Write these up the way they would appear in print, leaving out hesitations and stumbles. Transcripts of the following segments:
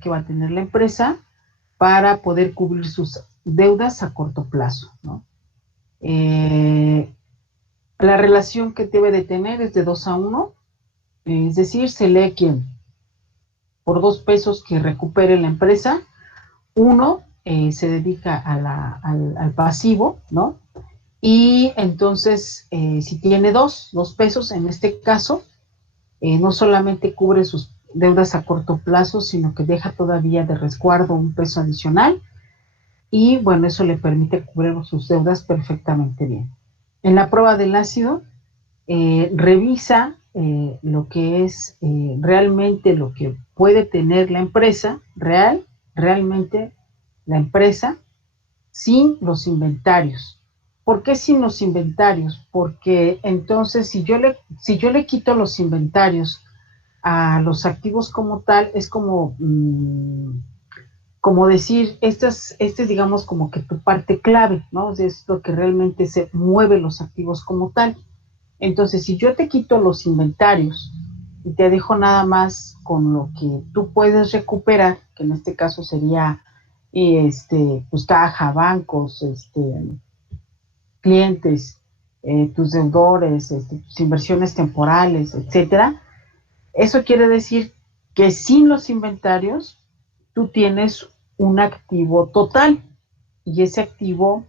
que va a tener la empresa para poder cubrir sus deudas a corto plazo, ¿no? La relación que debe de tener es de 2 a 1, es decir, se lee que por 2 pesos que recupere la empresa, uno se dedica al pasivo, ¿no? Y entonces, si tiene 2 pesos, en este caso, no solamente cubre sus deudas a corto plazo, sino que deja todavía de resguardo 1 peso adicional, y bueno, eso le permite cubrir sus deudas perfectamente bien. En la prueba del ácido, revisa lo que es realmente lo que puede tener la empresa, realmente la empresa, sin los inventarios. ¿Por qué sin los inventarios? Porque entonces si yo le quito los inventarios a los activos como tal, es como decir, esta es digamos como que tu parte clave, ¿no? Es lo que realmente se mueve los activos como tal. Entonces, si yo te quito los inventarios y te dejo nada más con lo que tú puedes recuperar, que en este caso sería pues caja, bancos, clientes, tus deudores, tus inversiones temporales, etcétera. Eso quiere decir que sin los inventarios tú tienes un activo total, y ese activo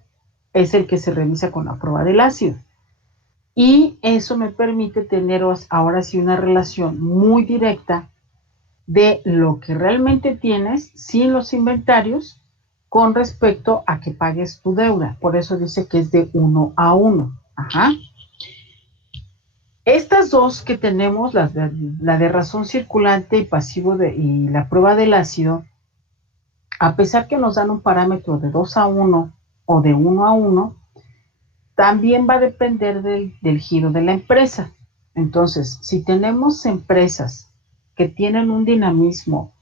es el que se revisa con la prueba del ácido. Y eso me permite tener ahora sí una relación muy directa de lo que realmente tienes sin los inventarios con respecto a que pagues tu deuda. Por eso dice que es de 1 a 1. Ajá. Estas dos que tenemos, la de razón circulante y pasivo y la prueba del ácido, a pesar que nos dan un parámetro de 2 a 1 o de 1 a 1, también va a depender del giro de la empresa. Entonces, si tenemos empresas que tienen un dinamismo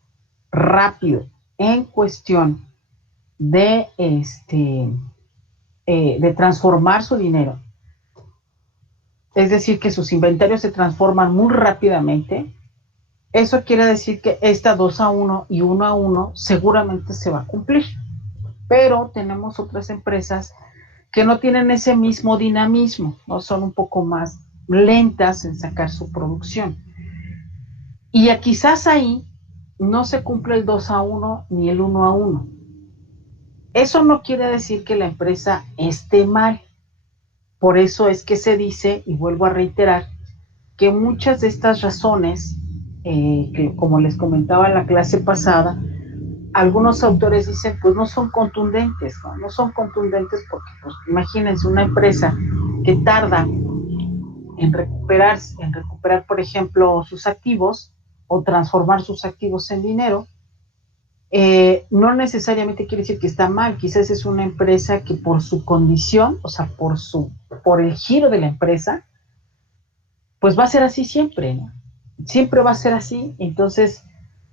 rápido en cuestión de, de transformar su dinero, es decir, que sus inventarios se transforman muy rápidamente, eso quiere decir que esta 2 a 1 y 1 a 1 seguramente se va a cumplir. Pero tenemos otras empresas que no tienen ese mismo dinamismo, ¿no? Son un poco más lentas en sacar su producción. Y quizás ahí no se cumple el 2 a 1 ni el 1 a 1. Eso no quiere decir que la empresa esté mal. Por eso es que se dice, y vuelvo a reiterar, que muchas de estas razones, que como les comentaba en la clase pasada, algunos autores dicen, pues no son contundentes, ¿no? No son contundentes porque, pues, imagínense una empresa que tarda en recuperar, por ejemplo, sus activos o transformar sus activos en dinero. No necesariamente quiere decir que está mal, quizás es una empresa que por su condición, o sea, por el giro de la empresa, pues va a ser así siempre, ¿no? Siempre va a ser así, entonces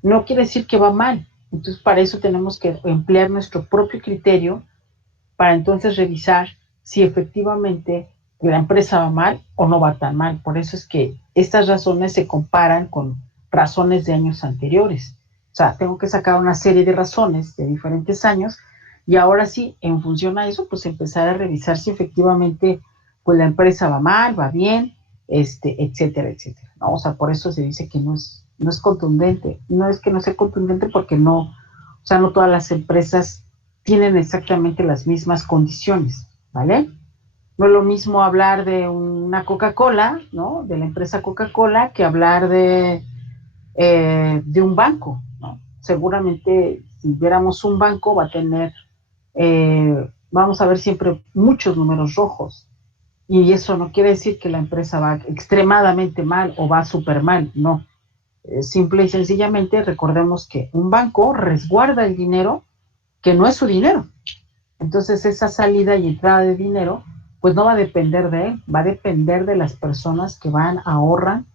no quiere decir que va mal. Entonces para eso tenemos que emplear nuestro propio criterio para entonces revisar si efectivamente la empresa va mal o no va tan mal. Por eso es que estas razones se comparan con razones de años anteriores. O sea, tengo que sacar una serie de razones de diferentes años, y ahora sí, en función a eso, pues empezar a revisar si efectivamente pues la empresa va mal, va bien, etcétera, etcétera, ¿no? O sea, por eso se dice que no es contundente. No es que no sea contundente porque no, o sea, no todas las empresas tienen exactamente las mismas condiciones, ¿vale? No es lo mismo hablar de una Coca-Cola, ¿no? De la empresa Coca-Cola, que hablar de un banco, ¿no? Seguramente si viéramos un banco va a tener, vamos a ver siempre muchos números rojos, y eso no quiere decir que la empresa va extremadamente mal o va súper mal, no. Simple y sencillamente recordemos que un banco resguarda el dinero que no es su dinero. Entonces esa salida y entrada de dinero pues no va a depender de él, va a depender de las personas que van, ahorran,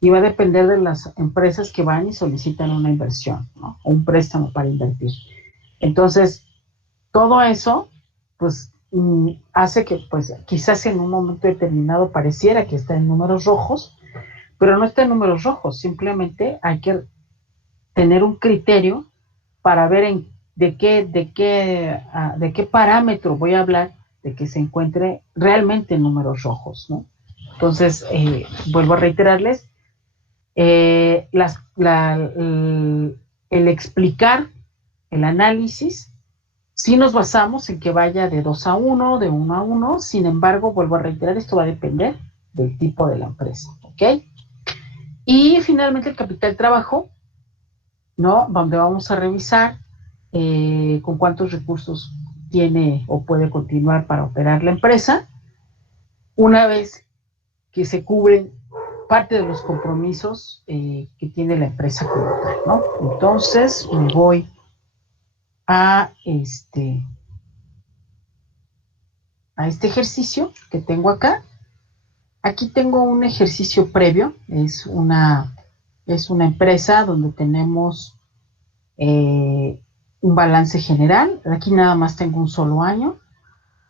y va a depender de las empresas que van y solicitan una inversión, ¿no? O un préstamo para invertir. Entonces, todo eso, pues, hace que, pues, quizás en un momento determinado pareciera que está en números rojos, pero no está en números rojos, simplemente hay que tener un criterio para ver de qué parámetro voy a hablar de que se encuentre realmente en números rojos, ¿no? Entonces, vuelvo a reiterarles, el explicar el análisis, sí nos basamos en que vaya de 2-1, de 1-1, sin embargo, vuelvo a reiterar, esto va a depender del tipo de la empresa, ¿ok? Y finalmente el capital trabajo, ¿no? Donde vamos a revisar con cuántos recursos tiene o puede continuar para operar la empresa, una vez que se cubren parte de los compromisos que tiene la empresa como tal, ¿no? Entonces me voy a este ejercicio que tengo acá. Aquí tengo un ejercicio previo, es una empresa donde tenemos un balance general. Aquí nada más tengo un solo año.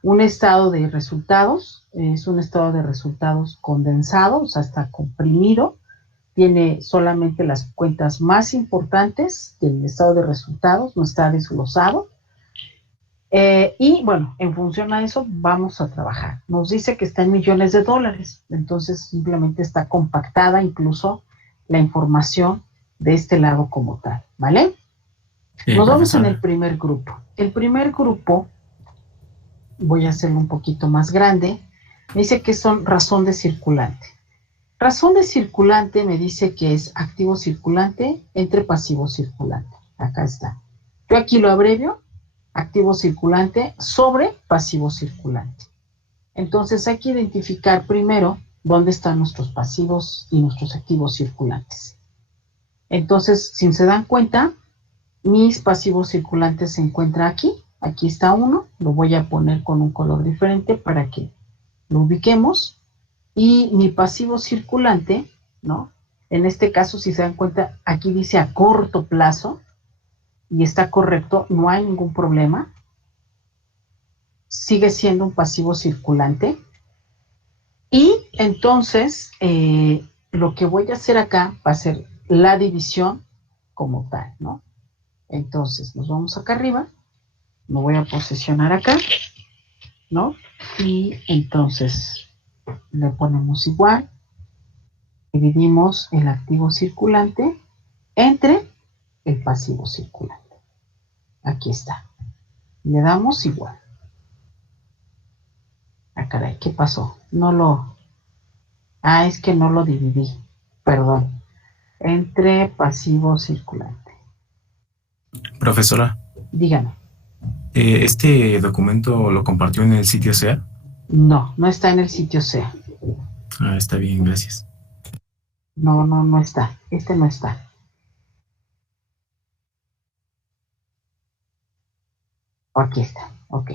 Un estado de resultados, es un estado de resultados condensado, o sea, está comprimido. Tiene solamente las cuentas más importantes del estado de resultados, no está desglosado. Y bueno, en función a eso vamos a trabajar. Nos dice que está en millones de dólares, entonces simplemente está compactada incluso la información de este lado como tal, ¿vale? Sí, Nos vamos en el profesora. primer grupo. El primer grupo, voy a hacerlo un poquito más grande, me dice que son razón de circulante. Razón de circulante me dice que es activo circulante entre pasivo circulante. Acá está. Yo aquí lo abrevio, activo circulante sobre pasivo circulante. Entonces hay que identificar primero dónde están nuestros pasivos y nuestros activos circulantes. Entonces, si se dan cuenta, mis pasivos circulantes se encuentran aquí. Aquí está uno, lo voy a poner con un color diferente para que lo ubiquemos. Y mi pasivo circulante, ¿no? En este caso, si se dan cuenta, aquí dice a corto plazo y está correcto, no hay ningún problema. Sigue siendo un pasivo circulante. Y entonces, lo que voy a hacer acá va a ser la división como tal, ¿no? Entonces, nos vamos acá arriba, me voy a posicionar acá, ¿no? Y entonces le ponemos igual, dividimos el activo circulante entre el pasivo circulante. Aquí está. Le damos igual. Ah, caray, ¿qué pasó? Es que no lo dividí. Perdón. Entre pasivo circulante. Profesora, Dígame. ¿este documento lo compartió en el sitio SEA? No, no está en el sitio SEA. Ah, está bien, gracias. No, no, no está. Este no está. Aquí está. Ok.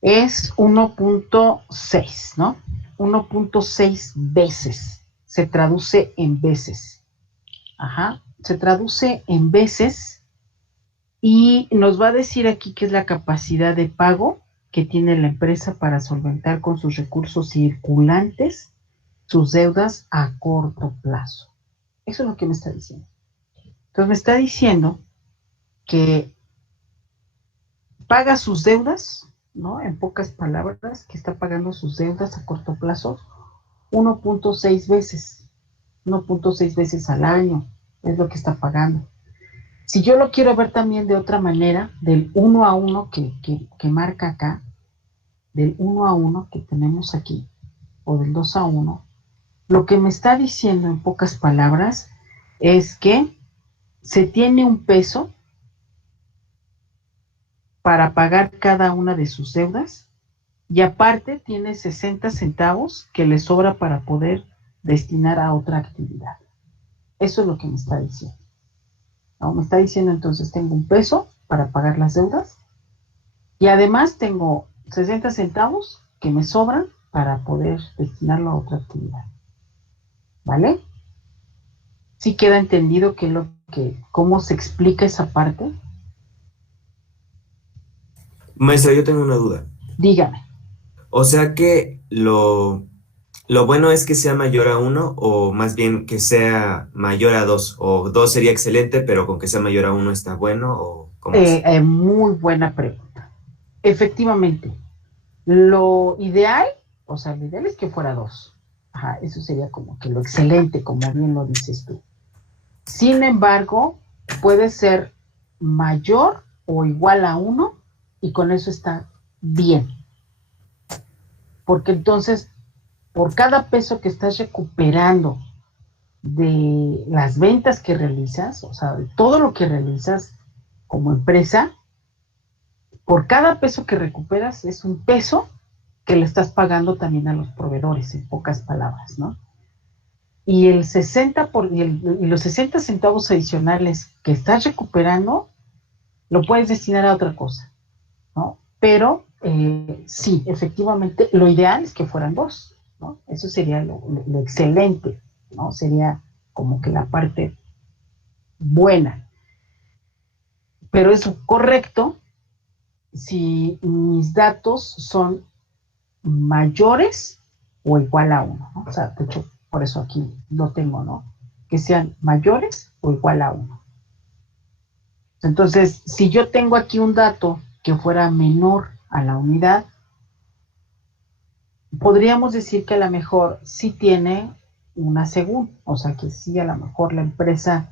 Es 1.6, ¿no? 1.6 veces. Se traduce en veces. Ajá. Se traduce en veces y nos va a decir aquí qué es la capacidad de pago que tiene la empresa para solventar con sus recursos circulantes sus deudas a corto plazo. Eso es lo que me está diciendo. Entonces me está diciendo que paga sus deudas, ¿no? En pocas palabras, que está pagando sus deudas a corto plazo 1.6 veces, 1.6 veces al año, es lo que está pagando. Si yo lo quiero ver también de otra manera, del 1-1 que marca acá, del 1-1 que tenemos aquí, o del 2-1, lo que me está diciendo en pocas palabras es que se tiene un peso para pagar cada una de sus deudas y aparte tiene 60 centavos que le sobra para poder destinar a otra actividad. Eso es lo que me está diciendo. ¿No? Me está diciendo entonces tengo un peso para pagar las deudas y además tengo 60 centavos que me sobran para poder destinarlo a otra actividad. ¿Vale? ¿Sí queda entendido cómo se explica esa parte? Maestra, yo tengo una duda. Dígame. O sea que ¿Lo bueno es que sea mayor a uno o más bien que sea mayor a dos? ¿O dos sería excelente, pero con que sea mayor a uno está bueno? ¿O cómo es? Muy buena pregunta. Efectivamente, lo ideal, o sea, lo ideal es que fuera dos. Ajá, eso sería como que lo excelente, como bien lo dices tú. Sin embargo, puede ser mayor o igual a uno y con eso está bien. Porque entonces, por cada peso que estás recuperando de las ventas que realizas, o sea, de todo lo que realizas como empresa, por cada peso que recuperas es un peso que le estás pagando también a los proveedores, en pocas palabras, ¿no? Y el 60 y los 60 centavos adicionales que estás recuperando lo puedes destinar a otra cosa, ¿no? Pero sí, efectivamente, lo ideal es que fueran dos, ¿no? Eso sería lo excelente, ¿no? Sería como que la parte buena. Pero es correcto si mis datos son mayores o igual a uno, ¿no? O sea, de hecho, por eso aquí lo tengo, ¿no? Que sean mayores o igual a uno. Entonces, si yo tengo aquí un dato que fuera menor a la unidad, podríamos decir que a lo mejor sí tiene una según, o sea que sí a lo mejor la empresa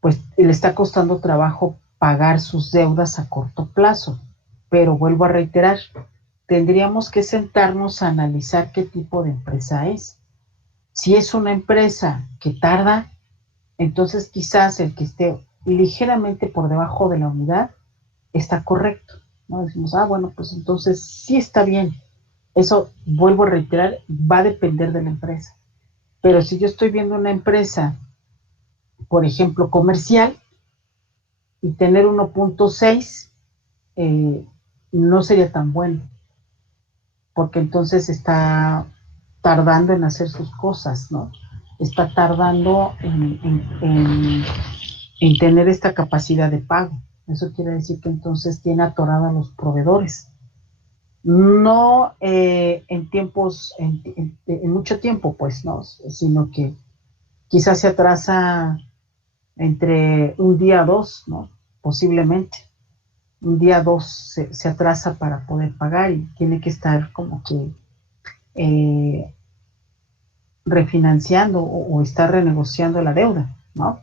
pues le está costando trabajo pagar sus deudas a corto plazo, pero vuelvo a reiterar, tendríamos que sentarnos a analizar qué tipo de empresa es. Si es una empresa que tarda, entonces quizás el que esté ligeramente por debajo de la unidad está correcto, ¿no? Decimos, bueno, pues entonces sí está bien. Eso, vuelvo a reiterar, va a depender de la empresa. Pero si yo estoy viendo una empresa, por ejemplo, comercial, y tener 1.6 no sería tan bueno, porque entonces está tardando en hacer sus cosas, ¿no? Está tardando en tener esta capacidad de pago. Eso quiere decir que entonces tiene atorado a los proveedores. No en tiempos, en mucho tiempo, pues, ¿no? Sino que quizás se atrasa entre un día a dos, ¿no? Posiblemente. Un día a dos se atrasa para poder pagar y tiene que estar como que eh, refinanciando o estar renegociando la deuda, ¿no?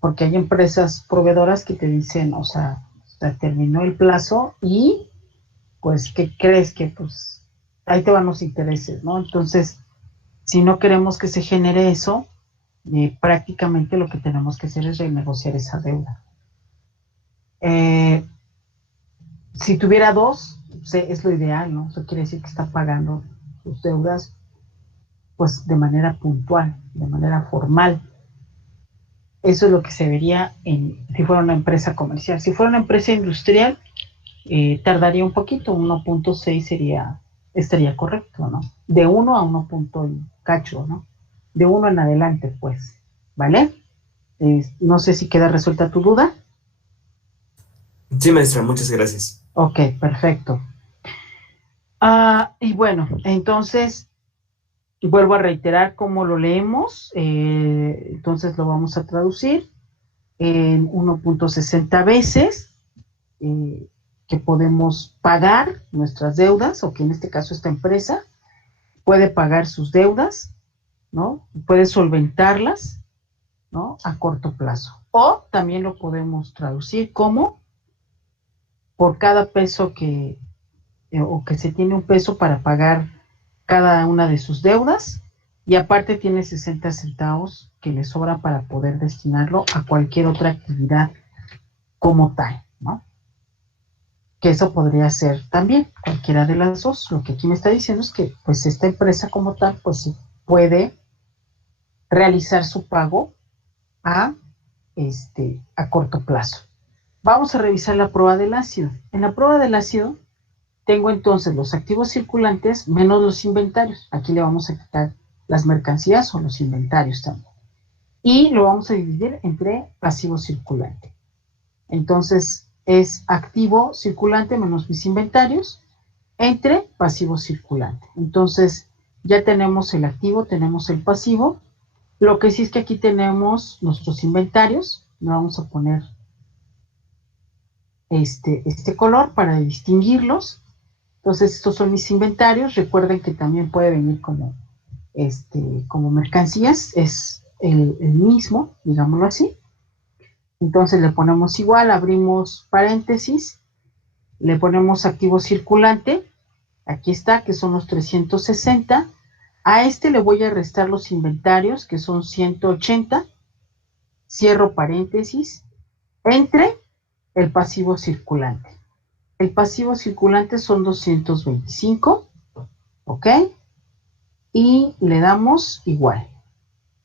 Porque hay empresas proveedoras que te dicen, o sea, terminó el plazo y pues, ¿qué crees? Que pues ahí te van los intereses, ¿no? Entonces, si no queremos que se genere eso, prácticamente lo que tenemos que hacer es renegociar esa deuda. Si tuviera dos, es lo ideal, ¿no? Eso quiere decir que está pagando sus deudas pues de manera puntual, de manera formal. Eso es lo que se vería si fuera una empresa comercial. Si fuera una empresa industrial, tardaría un poquito, 1.6 estaría correcto, ¿no? De 1 a 1 punto y cacho, ¿no? De 1 en adelante, pues, ¿vale? No sé si queda resuelta tu duda. Sí, maestra, muchas gracias. Ok, perfecto. Y bueno, entonces, vuelvo a reiterar cómo lo leemos. Entonces lo vamos a traducir en 1.60 veces eh, que podemos pagar nuestras deudas, o que en este caso esta empresa puede pagar sus deudas, ¿no? Puede solventarlas, ¿no? A corto plazo. O también lo podemos traducir como por cada peso o que se tiene un peso para pagar cada una de sus deudas y aparte tiene 60 centavos que le sobra para poder destinarlo a cualquier otra actividad como tal, ¿no? Que eso podría ser también cualquiera de las dos. Lo que aquí me está diciendo es que pues esta empresa como tal pues sí puede realizar su pago a, a corto plazo. Vamos a revisar la prueba del ácido. En la prueba del ácido tengo entonces los activos circulantes menos los inventarios. Aquí le vamos a quitar las mercancías o los inventarios también. Y lo vamos a dividir entre pasivo circulante. Entonces es activo circulante menos mis inventarios entre pasivo circulante. Entonces Ya tenemos el activo, tenemos el pasivo. Lo que sí es que aquí tenemos nuestros inventarios. Le vamos a poner este color para distinguirlos. Entonces, estos son mis inventarios. Recuerden que también puede venir como mercancías. Es el mismo, digámoslo así. Entonces le ponemos igual, abrimos paréntesis, le ponemos activo circulante, aquí está, que son los 360. A este le voy a restar los inventarios, que son 180, cierro paréntesis, entre el pasivo circulante. El pasivo circulante son 225, ¿ok? Y le damos igual,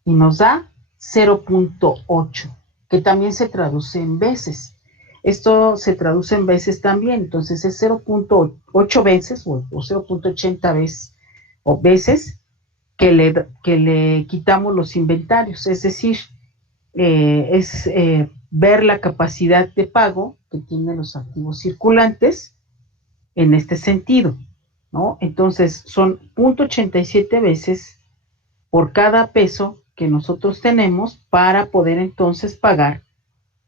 y nos da 0.8, que también se traduce en veces. Esto se traduce en veces también, entonces es 0.8 veces o 0.80 veces, o veces que le quitamos los inventarios, es decir, ver la capacidad de pago que tienen los activos circulantes en este sentido, ¿no? Entonces son 0.87 veces por cada peso que nosotros tenemos para poder entonces pagar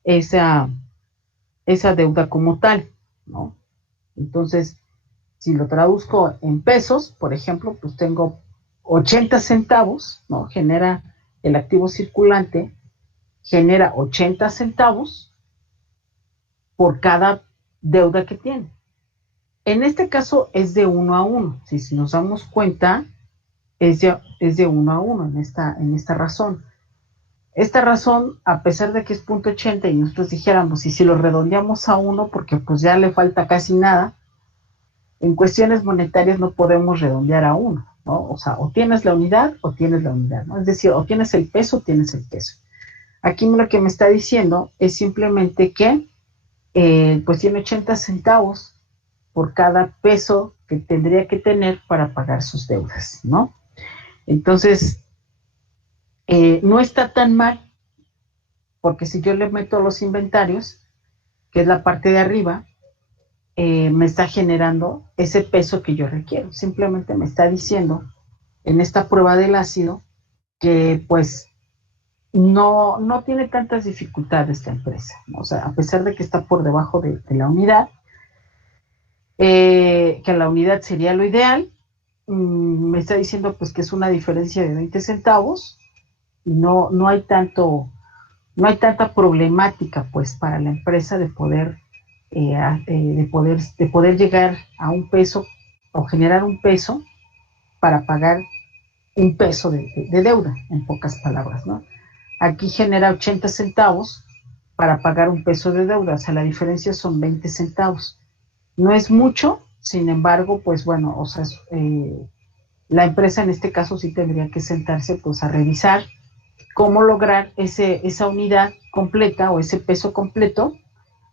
esa deuda como tal, ¿no? Entonces, si lo traduzco en pesos, por ejemplo, pues tengo 80 centavos, ¿no? Genera el activo circulante, genera 80 centavos por cada deuda que tiene. En este caso es de 1 a 1. Si nos damos cuenta, es de 1 a 1 en esta razón. Esta razón, a pesar de que es 0.80 y nosotros dijéramos, y si lo redondeamos a 1, porque pues ya le falta casi nada, en cuestiones monetarias no podemos redondear a 1, ¿no? O sea, o tienes la unidad o tienes la unidad, ¿no? Es decir, o tienes el peso o tienes el peso. Aquí lo que me está diciendo es simplemente que pues tiene 80 centavos por cada peso que tendría que tener para pagar sus deudas, ¿no? Entonces, no está tan mal, porque si yo le meto los inventarios, que es la parte de arriba, me está generando ese peso que yo requiero. Simplemente me está diciendo en esta prueba del ácido que pues no tiene tantas dificultades esta empresa, ¿no? O sea, a pesar de que está por debajo de la unidad, que la unidad sería lo ideal, me está diciendo pues que es una diferencia de 20 centavos y no hay tanta problemática pues para la empresa de poder llegar a un peso o generar un peso para pagar un peso de deuda, en pocas palabras, ¿no? Aquí genera 80 centavos para pagar un peso de deuda, o sea, la diferencia son 20 centavos. No es mucho, sin embargo, pues bueno, o sea, la empresa en este caso sí tendría que sentarse pues a revisar cómo lograr esa unidad completa o ese peso completo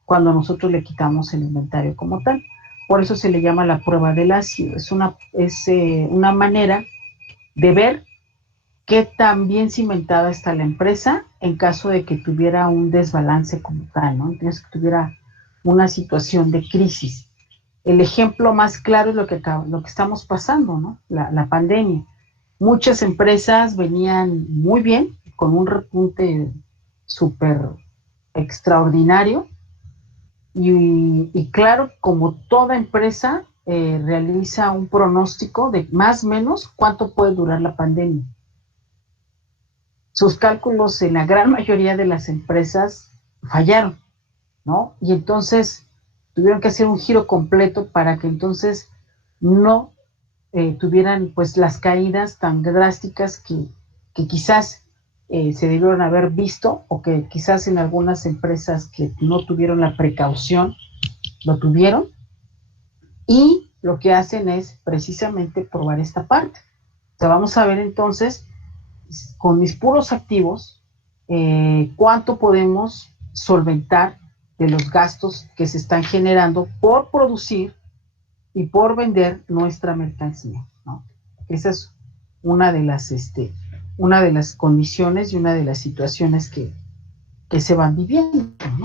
cuando nosotros le quitamos el inventario como tal. Por eso se le llama la prueba del ácido. Es una manera de ver qué tan bien cimentada está la empresa en caso de que tuviera un desbalance como tal, ¿no? Entonces, que tuviera una situación de crisis. El ejemplo más claro es lo que estamos pasando, ¿no? La pandemia. Muchas empresas venían muy bien, con un repunte súper extraordinario, y claro, como toda empresa realiza un pronóstico de más o menos cuánto puede durar la pandemia. Sus cálculos en la gran mayoría de las empresas fallaron, ¿no? Y entonces tuvieron que hacer un giro completo para que entonces no tuvieran pues las caídas tan drásticas que quizás se debieron haber visto, o que quizás en algunas empresas que no tuvieron la precaución lo tuvieron, y lo que hacen es precisamente probar esta parte. O sea, vamos a ver entonces con mis puros activos cuánto podemos solventar de los gastos que se están generando por producir y por vender nuestra mercancía, ¿no? Esa es una de las condiciones y una de las situaciones que se van viviendo, ¿no?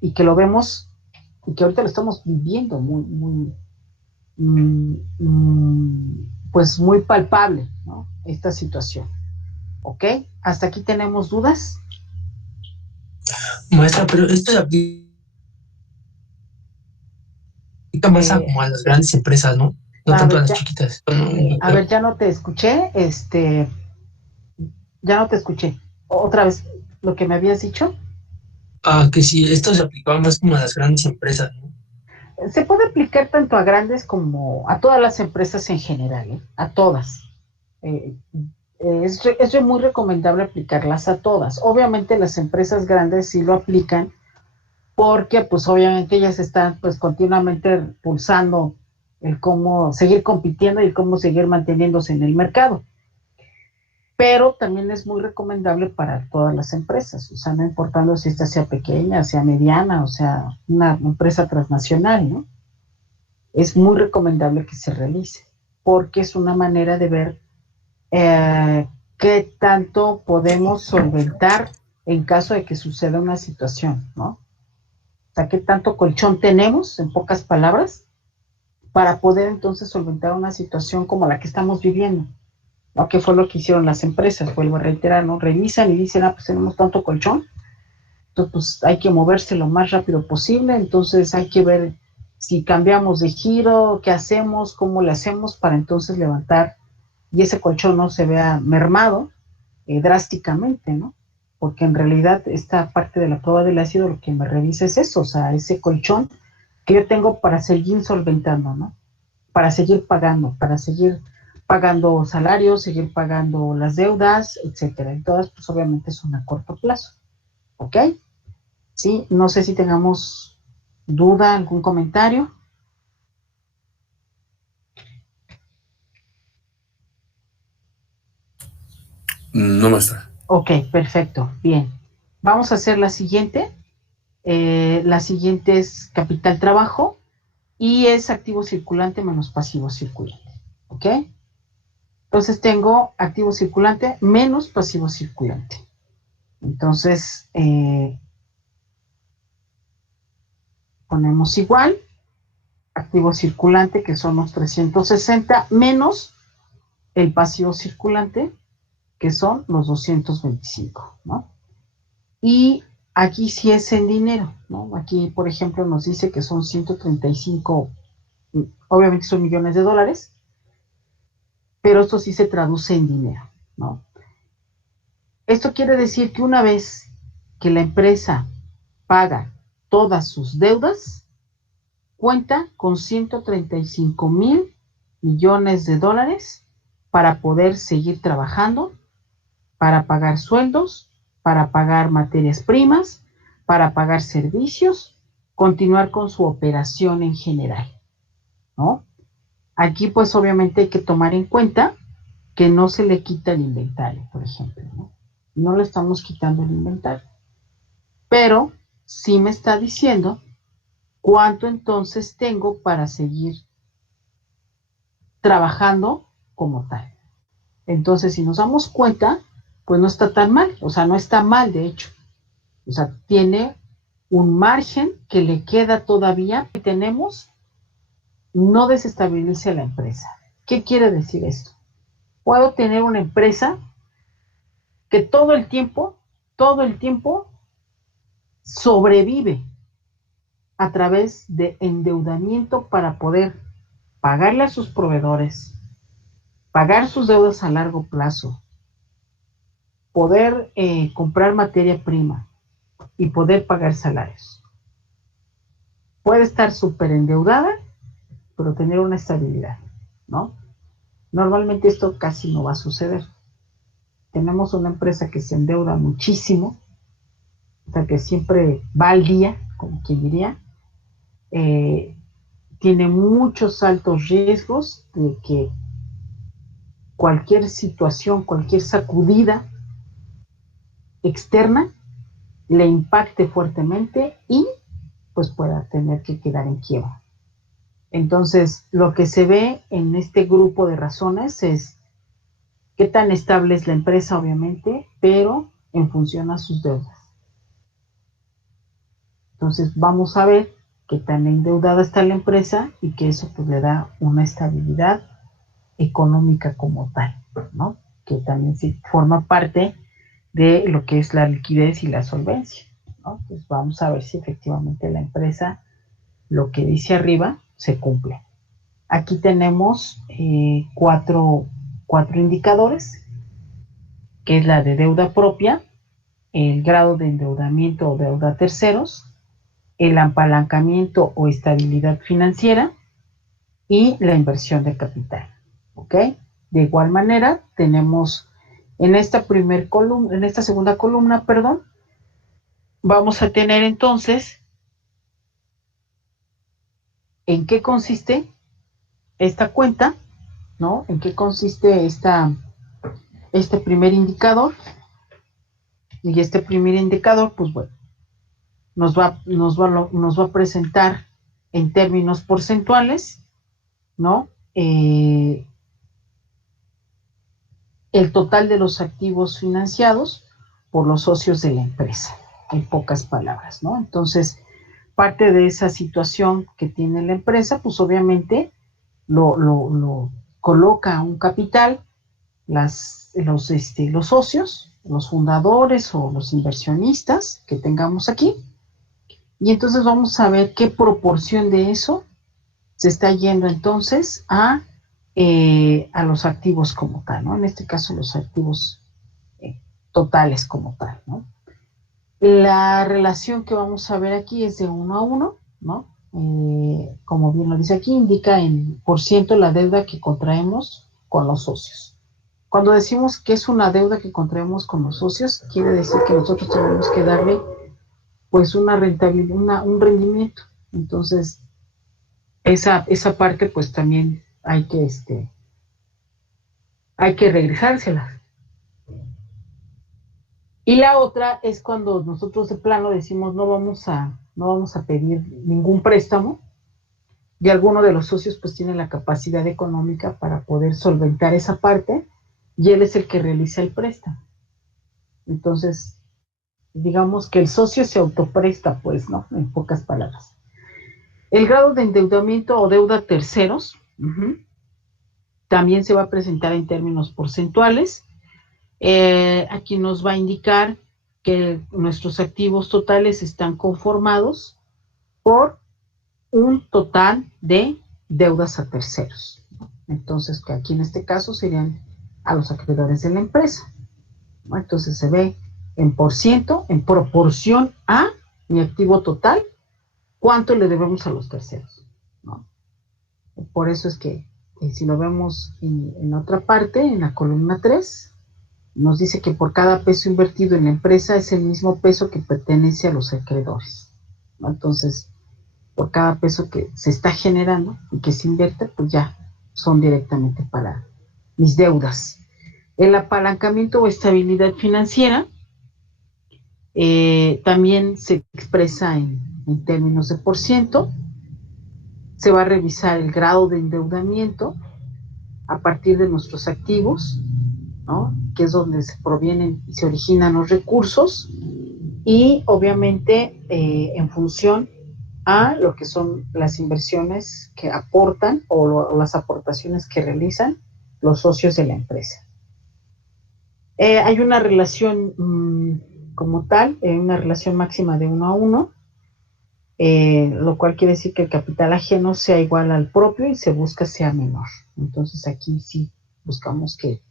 Y que lo vemos, y que ahorita lo estamos viviendo muy, muy, pues muy palpable, ¿no? Esta situación. ¿Ok? ¿Hasta aquí tenemos dudas? Maestra, pero esto se aplica más como a las grandes empresas, ¿no? No tanto a las chiquitas. A ver, ya no te escuché, ya no te escuché. Otra vez, lo que me habías dicho. Que si esto se aplicaba más como a las grandes empresas, ¿no? Se puede aplicar tanto a grandes como a todas las empresas en general, ¿eh? A todas. Es muy recomendable aplicarlas a todas. Obviamente las empresas grandes sí lo aplican porque pues obviamente ellas están pues continuamente pulsando el cómo seguir compitiendo y cómo seguir manteniéndose en el mercado. Pero también es muy recomendable para todas las empresas, o sea, no importando si esta sea pequeña, sea mediana, o sea, una empresa transnacional, ¿no? Es muy recomendable que se realice, porque es una manera de ver qué tanto podemos solventar en caso de que suceda una situación, ¿no? O sea, qué tanto colchón tenemos, en pocas palabras, para poder entonces solventar una situación como la que estamos viviendo, ¿no? Que fue lo que hicieron las empresas, vuelvo a reiterar, ¿no? Revisan y dicen, pues tenemos tanto colchón, entonces pues hay que moverse lo más rápido posible, entonces hay que ver si cambiamos de giro, qué hacemos, cómo le hacemos para entonces levantar y ese colchón no se vea mermado drásticamente, ¿no? Porque en realidad esta parte de la prueba del ácido lo que me revisa es eso, o sea, ese colchón que yo tengo para seguir solventando, ¿no? Para seguir pagando salarios, seguir pagando las deudas, etcétera. Y todas, pues obviamente son a corto plazo. ¿Ok? Sí, no sé si tengamos duda, algún comentario. No, maestra. Ok, perfecto, bien. Vamos a hacer la siguiente. La siguiente es capital trabajo y es activo circulante menos pasivo circulante. ¿Ok? Entonces tengo activo circulante menos pasivo circulante. Entonces, ponemos igual, activo circulante, que son los 360, menos el pasivo circulante, que son los 225, ¿no? Y aquí sí es en dinero, ¿no? Aquí, por ejemplo, nos dice que son 135, obviamente son millones de dólares, pero esto sí se traduce en dinero, ¿no? Esto quiere decir que una vez que la empresa paga todas sus deudas, cuenta con 135,000 millones de dólares para poder seguir trabajando, para pagar sueldos, para pagar materias primas, para pagar servicios, continuar con su operación en general, ¿no? Aquí pues obviamente hay que tomar en cuenta que no se le quita el inventario, por ejemplo, ¿no? No le estamos quitando el inventario, pero sí me está diciendo cuánto entonces tengo para seguir trabajando como tal. Entonces, si nos damos cuenta, pues no está tan mal, o sea, no está mal de hecho. O sea, tiene un margen que le queda todavía que tenemos, no desestabilice a la empresa. ¿Qué quiere decir esto? Puedo tener una empresa que todo el tiempo sobrevive a través de endeudamiento para poder pagarle a sus proveedores, pagar sus deudas a largo plazo, poder comprar materia prima y poder pagar salarios. Puede estar súper endeudada, pero tener una estabilidad, ¿no? Normalmente esto casi no va a suceder. Tenemos una empresa que se endeuda muchísimo, o sea, que siempre va al día, como quien diría, tiene muchos altos riesgos de que cualquier situación, cualquier sacudida externa le impacte fuertemente y pues pueda tener que quedar en quiebra. Entonces, lo que se ve en este grupo de razones es qué tan estable es la empresa, obviamente, pero en función a sus deudas. Entonces, vamos a ver qué tan endeudada está la empresa y que eso pues le da una estabilidad económica como tal, ¿no? Que también sí forma parte de lo que es la liquidez y la solvencia, ¿no? Pues vamos a ver si efectivamente la empresa, lo que dice arriba, se cumple. Aquí tenemos cuatro indicadores, que es la de deuda propia, el grado de endeudamiento o deuda a terceros, el apalancamiento o estabilidad financiera y la inversión de capital, ¿ok? De igual manera, tenemos en esta segunda columna, perdón, vamos a tener entonces en qué consiste esta cuenta, ¿no? En qué consiste este primer indicador. Y este primer indicador, pues bueno, nos va a presentar en términos porcentuales, ¿no? El total de los activos financiados por los socios de la empresa, en pocas palabras, ¿no? Entonces, parte de esa situación que tiene la empresa, pues obviamente lo coloca un capital, los socios, los fundadores o los inversionistas que tengamos aquí, y entonces vamos a ver qué proporción de eso se está yendo entonces a los activos como tal, ¿no? En este caso los activos totales como tal, ¿no? La relación que vamos a ver aquí es de 1 a 1, ¿no? Como bien lo dice aquí, indica en por ciento la deuda que contraemos con los socios. Cuando decimos que es una deuda que contraemos con los socios, quiere decir que nosotros tenemos que darle pues una rentabilidad, un rendimiento. Entonces, esa parte pues también hay que regresársela. Y la otra es cuando nosotros de plano decimos no vamos a pedir ningún préstamo, y alguno de los socios pues tiene la capacidad económica para poder solventar esa parte, y él es el que realiza el préstamo. Entonces, digamos que el socio se autopresta, pues, ¿no? En pocas palabras. El grado de endeudamiento o deuda a terceros también se va a presentar en términos porcentuales. Aquí nos va a indicar que nuestros activos totales están conformados por un total de deudas a terceros. Entonces, que aquí en este caso serían a los acreedores de la empresa, ¿no? Entonces se ve en por ciento, en proporción a mi activo total, cuánto le debemos a los terceros, ¿no? Por eso es que si lo vemos en otra parte, en la columna 3, nos dice que por cada peso invertido en la empresa es el mismo peso que pertenece a los acreedores, ¿no? Entonces, por cada peso que se está generando y que se invierte, pues ya son directamente para mis deudas. El apalancamiento o estabilidad financiera también se expresa en términos de por ciento. Se va a revisar el grado de endeudamiento a partir de nuestros activos, ¿no? Que es donde se provienen y se originan los recursos, y obviamente en función a lo que son las inversiones que aportan o las aportaciones que realizan los socios de la empresa. Hay una relación como tal, una relación máxima de 1 a 1, lo cual quiere decir que el capital ajeno sea igual al propio y se busca sea menor. Entonces aquí sí buscamos que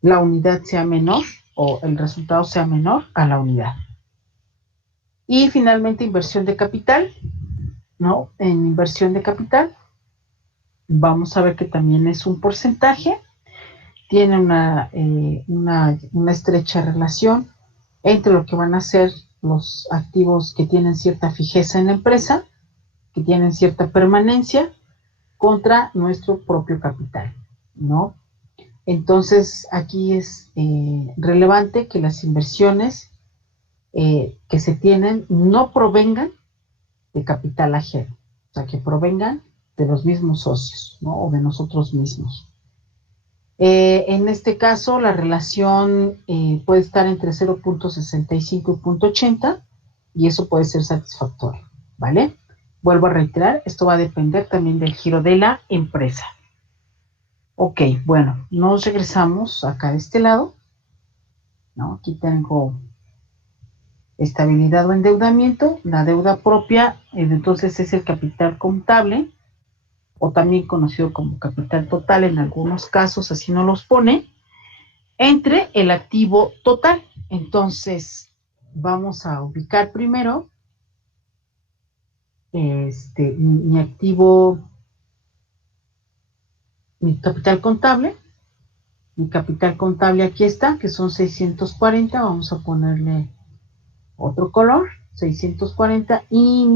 la unidad sea menor o el resultado sea menor a la unidad. Y finalmente inversión de capital, ¿no? En inversión de capital vamos a ver que también es un porcentaje, tiene una estrecha relación entre lo que van a ser los activos que tienen cierta fijeza en la empresa, que tienen cierta permanencia, contra nuestro propio capital, ¿no? Entonces, aquí es relevante que las inversiones que se tienen no provengan de capital ajeno, o sea, que provengan de los mismos socios, ¿no? O de nosotros mismos. En este caso, la relación puede estar entre 0.65 y 0.80, y eso puede ser satisfactorio, ¿vale? Vuelvo a reiterar, esto va a depender también del giro de la empresa. Ok, bueno, nos regresamos acá de este lado, ¿no? Aquí tengo estabilidad o endeudamiento, la deuda propia, entonces es el capital contable, o también conocido como capital total en algunos casos, así nos los pone, entre el activo total. Entonces, vamos a ubicar primero mi activo, mi capital contable. Mi capital contable aquí está, que son 640, vamos a ponerle otro color, 640, y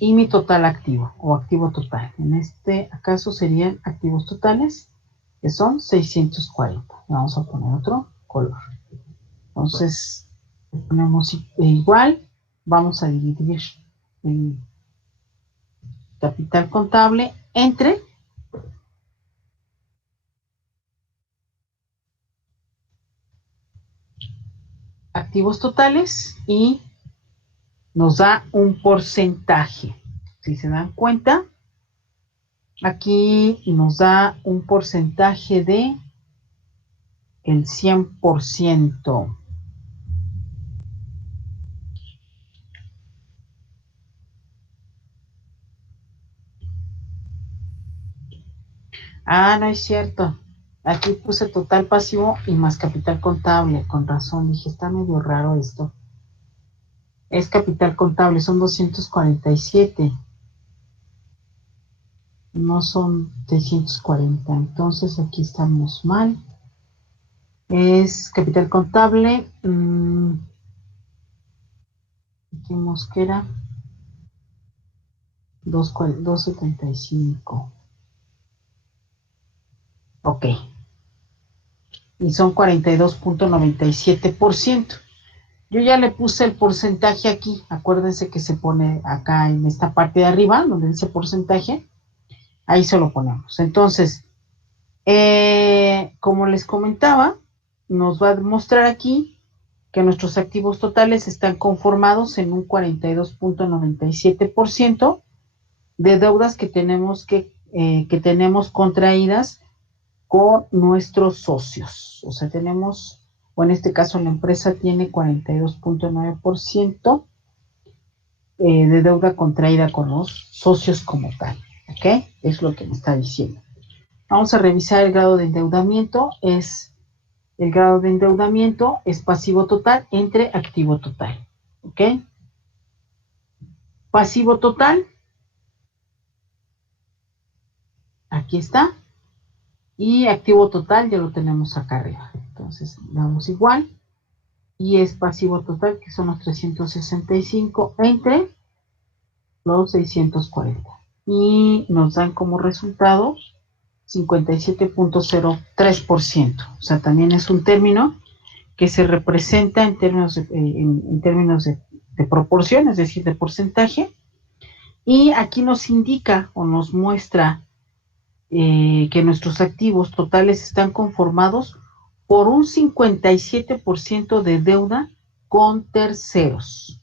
mi total activo, o activo total. En este caso serían activos totales, que son 640. Vamos a poner otro color. Entonces, ponemos igual, vamos a dividir el capital contable entre activos totales y nos da un porcentaje. Si se dan cuenta, aquí nos da un porcentaje de el 100%. Ah, no es cierto. Aquí puse total pasivo y más capital contable. Con razón, dije, está medio raro esto. Es capital contable, son 247. No son 640. Entonces aquí estamos mal. Es capital contable. Dijimos que era 275. Ok. Y son 42.97%. Yo ya le puse el porcentaje aquí. Acuérdense que se pone acá en esta parte de arriba, donde dice porcentaje. Ahí se lo ponemos. Entonces, como les comentaba, nos va a mostrar aquí que nuestros activos totales están conformados en un 42.97% de deudas que tenemos contraídas con nuestros socios. O sea, tenemos, o en este caso la empresa tiene 42.9% de deuda contraída con los socios como tal. ¿Ok? Es lo que me está diciendo. Vamos a revisar el grado de endeudamiento. El grado de endeudamiento es pasivo total entre activo total. ¿Ok? Pasivo total. Aquí está. Y activo total ya lo tenemos acá arriba. Entonces, damos igual. Y es pasivo total, que son los 365 entre los 640. Y nos dan como resultado 57.03%. O sea, también es un término que se representa en términos de proporción, es decir, de porcentaje. Y aquí nos indica o nos muestra que nuestros activos totales están conformados por un 57% de deuda con terceros.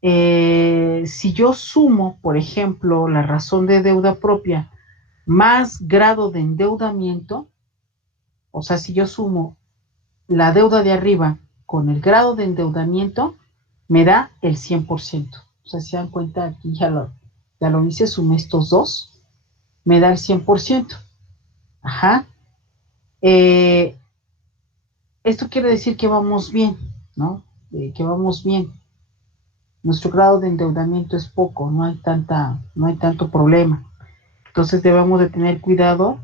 Si yo sumo, por ejemplo, la razón de deuda propia más grado de endeudamiento, o sea, si yo sumo la deuda de arriba con el grado de endeudamiento, me da el 100%. O sea, si dan cuenta, aquí ya lo hice, sumé estos dos, me da el 100%. Ajá. Esto quiere decir que vamos bien, ¿no? Que vamos bien. Nuestro grado de endeudamiento es poco, no hay tanto problema. Entonces debemos de tener cuidado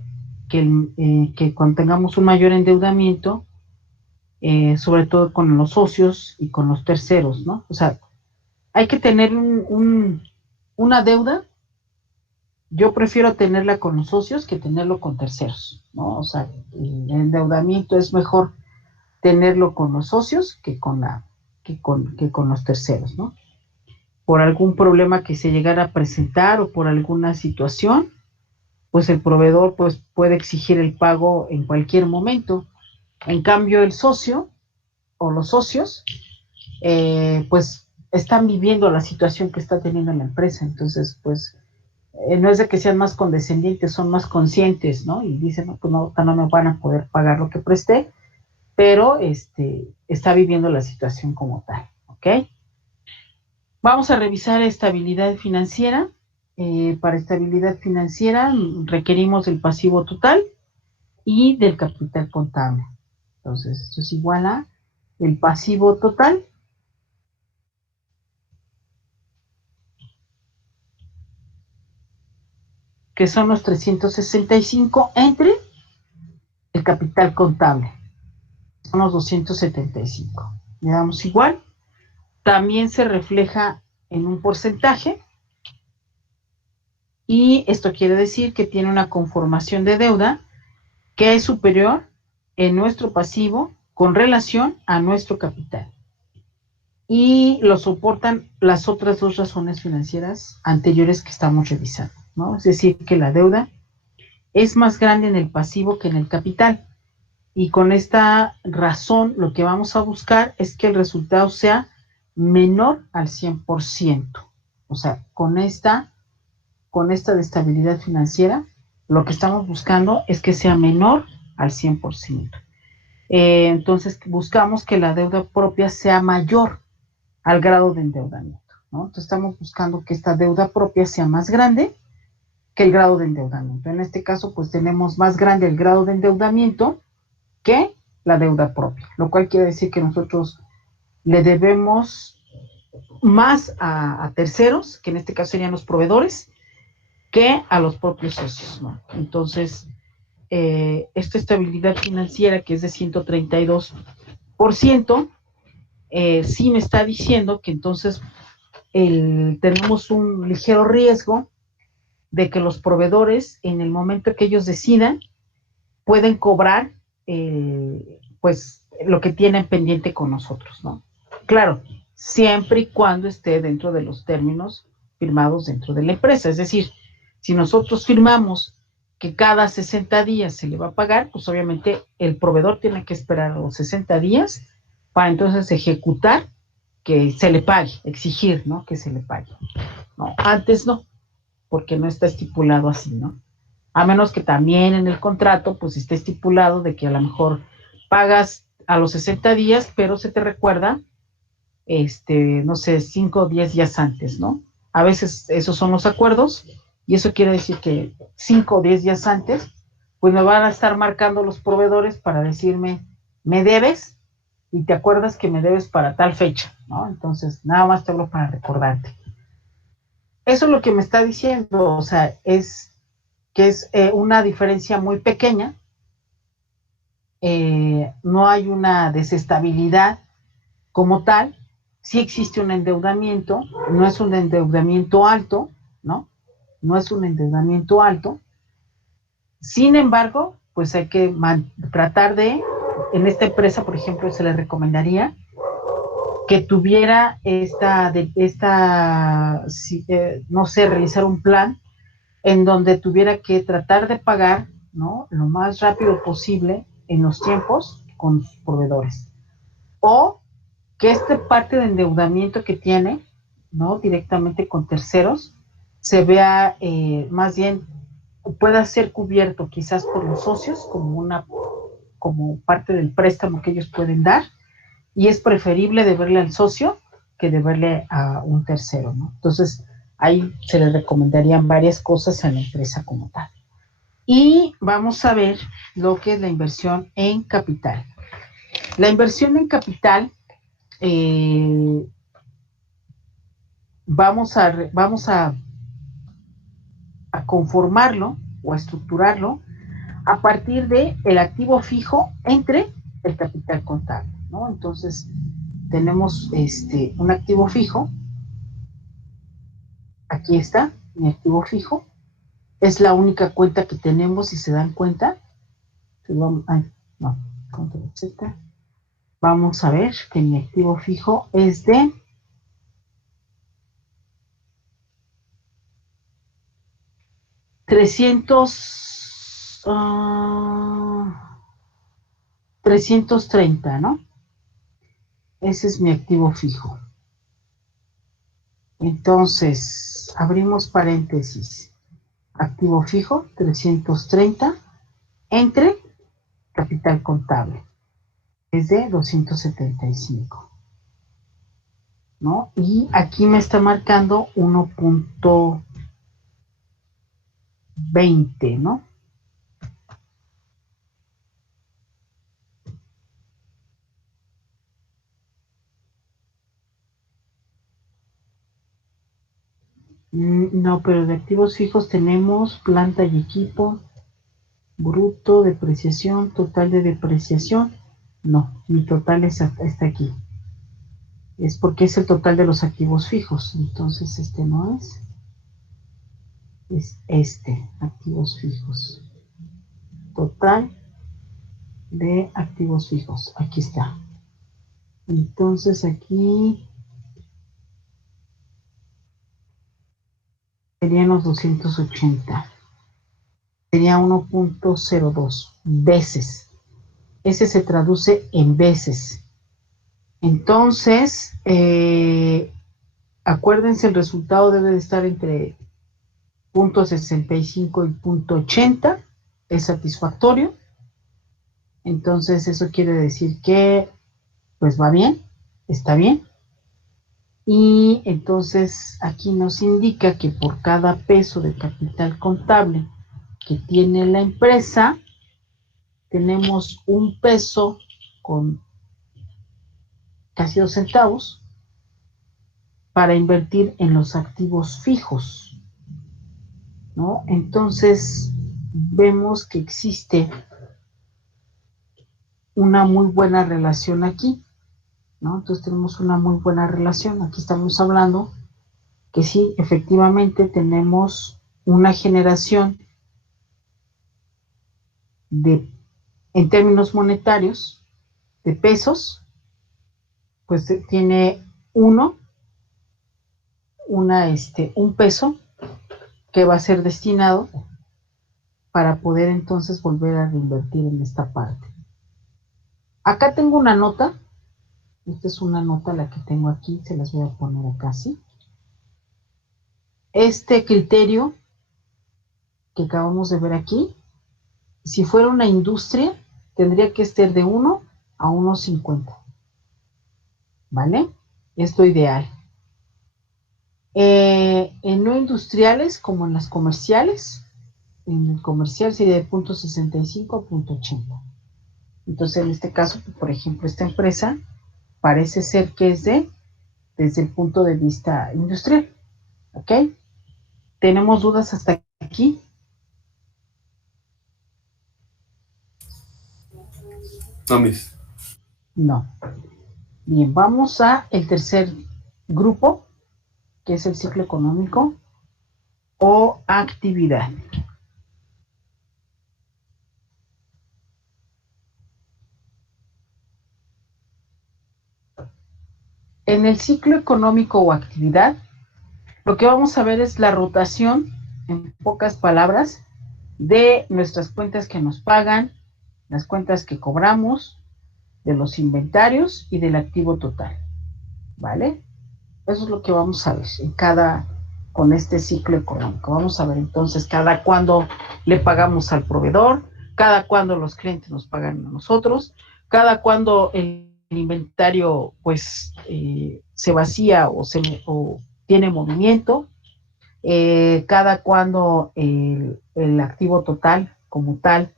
que cuando tengamos un mayor endeudamiento, sobre todo con los socios y con los terceros, ¿no? O sea, hay que tener una deuda. Yo prefiero tenerla con los socios que tenerlo con terceros, ¿no? O sea, el endeudamiento es mejor tenerlo con los socios que con los terceros, ¿no? Por algún problema que se llegara a presentar o por alguna situación, pues el proveedor pues, puede exigir el pago en cualquier momento. En cambio, el socio o los socios, pues están viviendo la situación que está teniendo la empresa. Entonces, pues no es de que sean más condescendientes, son más conscientes, ¿no? Y dicen, no, pues no me van a poder pagar lo que presté, pero está viviendo la situación como tal, ¿ok? Vamos a revisar estabilidad financiera. Para estabilidad financiera requerimos del pasivo total y del capital contable. Entonces, esto es igual a el pasivo total que son los 365 entre el capital contable, son los 275. Le damos igual. También se refleja en un porcentaje y esto quiere decir que tiene una conformación de deuda que es superior en nuestro pasivo con relación a nuestro capital. Y lo soportan las otras dos razones financieras anteriores que estamos revisando, ¿no? Es decir, que la deuda es más grande en el pasivo que en el capital. Y con esta razón lo que vamos a buscar es que el resultado sea menor al 100%. O sea, con esta de estabilidad financiera, lo que estamos buscando es que sea menor al 100%. Entonces, buscamos que la deuda propia sea mayor al grado de endeudamiento, ¿no? Entonces, estamos buscando que esta deuda propia sea más grande que el grado de endeudamiento. En este caso, pues tenemos más grande el grado de endeudamiento que la deuda propia, lo cual quiere decir que nosotros le debemos más a terceros, que en este caso serían los proveedores, que a los propios socios, ¿no? Entonces, esta estabilidad financiera que es de 132%, sí me está diciendo que entonces tenemos un ligero riesgo de que los proveedores, en el momento que ellos decidan, pueden cobrar pues lo que tienen pendiente con nosotros, ¿no? Claro, siempre y cuando esté dentro de los términos firmados dentro de la empresa. Es decir, si nosotros firmamos que cada 60 días se le va a pagar, pues obviamente el proveedor tiene que esperar los 60 días para entonces ejecutar que se le pague, exigir, ¿no? Que se le pague. No, antes no, porque no está estipulado así, ¿no? A menos que también en el contrato pues esté estipulado de que a lo mejor pagas a los 60 días, pero se te recuerda, no sé, 5 o 10 días antes, ¿no? A veces esos son los acuerdos y eso quiere decir que 5 o 10 días antes, pues me van a estar marcando los proveedores para decirme, me debes y te acuerdas que me debes para tal fecha, ¿no? Entonces, nada más te hablo para recordarte. Eso es lo que me está diciendo, o sea, es que es una diferencia muy pequeña, no hay una desestabilidad como tal, sí existe un endeudamiento, no es un endeudamiento alto, ¿no? No es un endeudamiento alto, sin embargo, pues hay que tratar de, en esta empresa, por ejemplo, se le recomendaría que tuviera no sé, realizar un plan en donde tuviera que tratar de pagar, ¿no? Lo más rápido posible en los tiempos con sus proveedores. O que esta parte de endeudamiento que tiene, ¿no? Directamente con terceros, se vea más bien, pueda ser cubierto quizás por los socios como parte del préstamo que ellos pueden dar, y es preferible deberle al socio que deberle a un tercero, ¿no? Entonces, ahí se le recomendarían varias cosas a la empresa como tal. Y vamos a ver lo que es la inversión en capital. La inversión en capital, vamos a conformarlo o a estructurarlo a partir de el activo fijo entre el capital contable, ¿no? Entonces, tenemos un activo fijo. Aquí está mi activo fijo. Es la única cuenta que tenemos, si se dan cuenta. Vamos a ver que mi activo fijo es de 330, ¿no? Ese es mi activo fijo. Entonces, abrimos paréntesis. activo fijo, 330, entre capital contable, es de 275, ¿no? Y aquí me está marcando 1.20, ¿no? No, pero de activos fijos tenemos planta y equipo, bruto, depreciación, total de depreciación. No, mi total está aquí. Es porque es el total de los activos fijos. Entonces este no es. Es este, activos fijos. Total de activos fijos. Aquí está. Entonces aquí serían los 280. Sería 1.02 veces. Ese se traduce en veces. Entonces, acuérdense, el resultado debe de estar entre 0.65 y 0.80. Es satisfactorio. Entonces, eso quiere decir que, pues va bien, está bien. Y entonces aquí nos indica que por cada peso de capital contable que tiene la empresa, tenemos un peso con casi 2 centavos para invertir en los activos fijos, ¿no? Entonces vemos que existe una muy buena relación aquí, ¿no? Entonces tenemos una muy buena relación. Aquí estamos hablando que sí, efectivamente tenemos una generación de, en términos monetarios, de pesos, pues tiene un peso que va a ser destinado para poder entonces volver a reinvertir en esta parte. Acá tengo una nota. Esta es una nota la que tengo aquí, se las voy a poner acá, ¿sí? Este criterio que acabamos de ver aquí, si fuera una industria, tendría que estar de 1 a 1.50, ¿vale? Esto ideal. En no industriales, como en las comerciales, en el comercial sería de 0.65 a 0.80. Entonces, en este caso, por ejemplo, esta empresa parece ser que es desde el punto de vista industrial, ¿ok? ¿Tenemos dudas hasta aquí? No, mis. No. Bien, vamos a el tercer grupo, que es el ciclo económico o actividad. En el ciclo económico o actividad, lo que vamos a ver es la rotación, en pocas palabras, de nuestras cuentas que nos pagan, las cuentas que cobramos, de los inventarios y del activo total, ¿vale? Eso es lo que vamos a ver con este ciclo económico. Vamos a ver entonces cada cuándo le pagamos al proveedor, cada cuándo los clientes nos pagan a nosotros, cada cuándo el inventario pues se vacía o tiene movimiento, cada cuándo el activo total como tal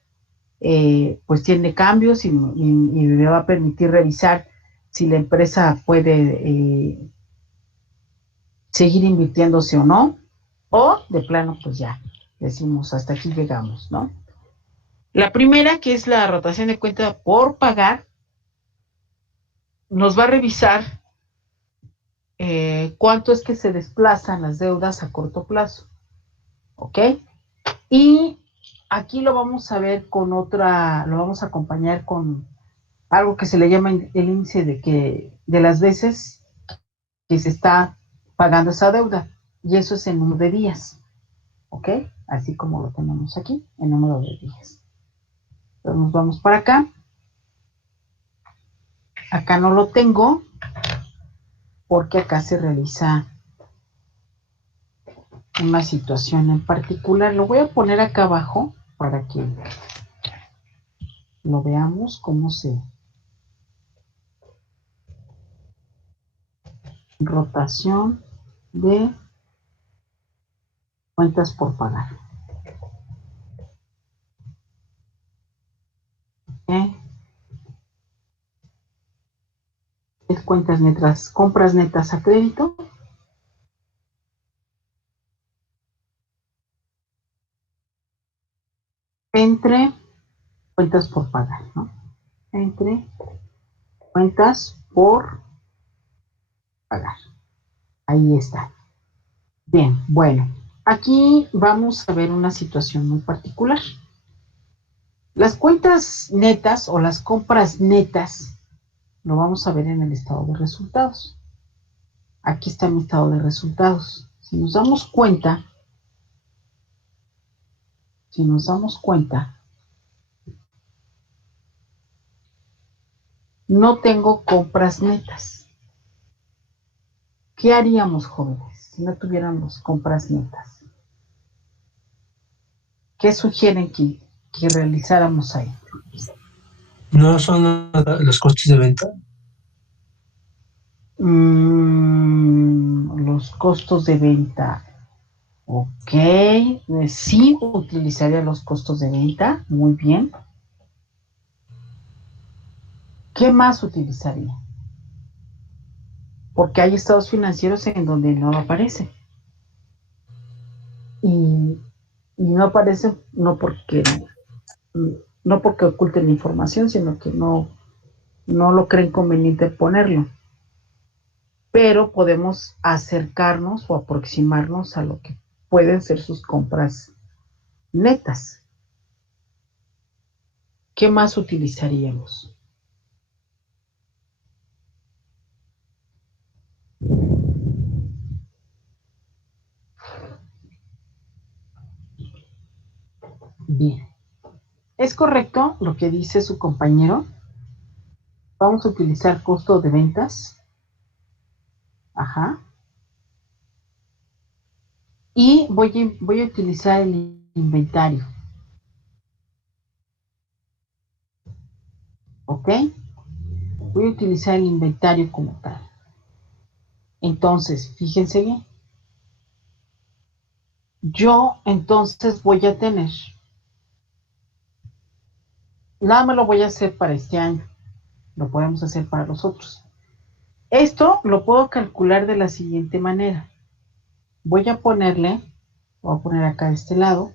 pues tiene cambios y me va a permitir revisar si la empresa puede seguir invirtiéndose o no, o de plano pues ya decimos hasta aquí llegamos, ¿no? La primera, que es la rotación de cuenta por pagar, nos va a revisar cuánto es que se desplazan las deudas a corto plazo, ¿ok? Y aquí lo vamos a ver lo vamos a acompañar con algo que se le llama el índice de las veces que se está pagando esa deuda, y eso es en número de días, ¿ok? Así como lo tenemos aquí, en número de días. Entonces nos vamos para acá. Acá no lo tengo, porque acá se realiza una situación en particular. Lo voy a poner acá abajo para que lo veamos cómo se rotación de cuentas por pagar. ¿Okay? Es cuentas netas, compras netas a crédito. Entre cuentas por pagar, ¿no? Entre cuentas por pagar. Ahí está. Bien, bueno. Aquí vamos a ver una situación muy particular. Las cuentas netas o las compras netas lo vamos a ver en el estado de resultados. Aquí está mi estado de resultados. Si nos damos cuenta, no tengo compras netas. ¿Qué haríamos, jóvenes, si no tuviéramos compras netas? ¿Qué sugieren que realizáramos ahí? ¿No son los costos de venta? Los costos de venta. Ok, sí utilizaría los costos de venta, muy bien. ¿Qué más utilizaría? Porque hay estados financieros en donde no aparece. Y no aparece no porque oculten la información, sino que no lo creen conveniente ponerlo. Pero podemos acercarnos o aproximarnos a lo que pueden ser sus compras netas. ¿Qué más utilizaríamos? Bien. ¿Es correcto lo que dice su compañero? Vamos a utilizar costo de ventas. Ajá. Y voy a utilizar el inventario. ¿Ok? Voy a utilizar el inventario como tal. Entonces, fíjense bien. Yo entonces voy a tener, nada más lo voy a hacer para este año, lo podemos hacer para los otros. Esto lo puedo calcular de la siguiente manera. Voy a poner acá de este lado,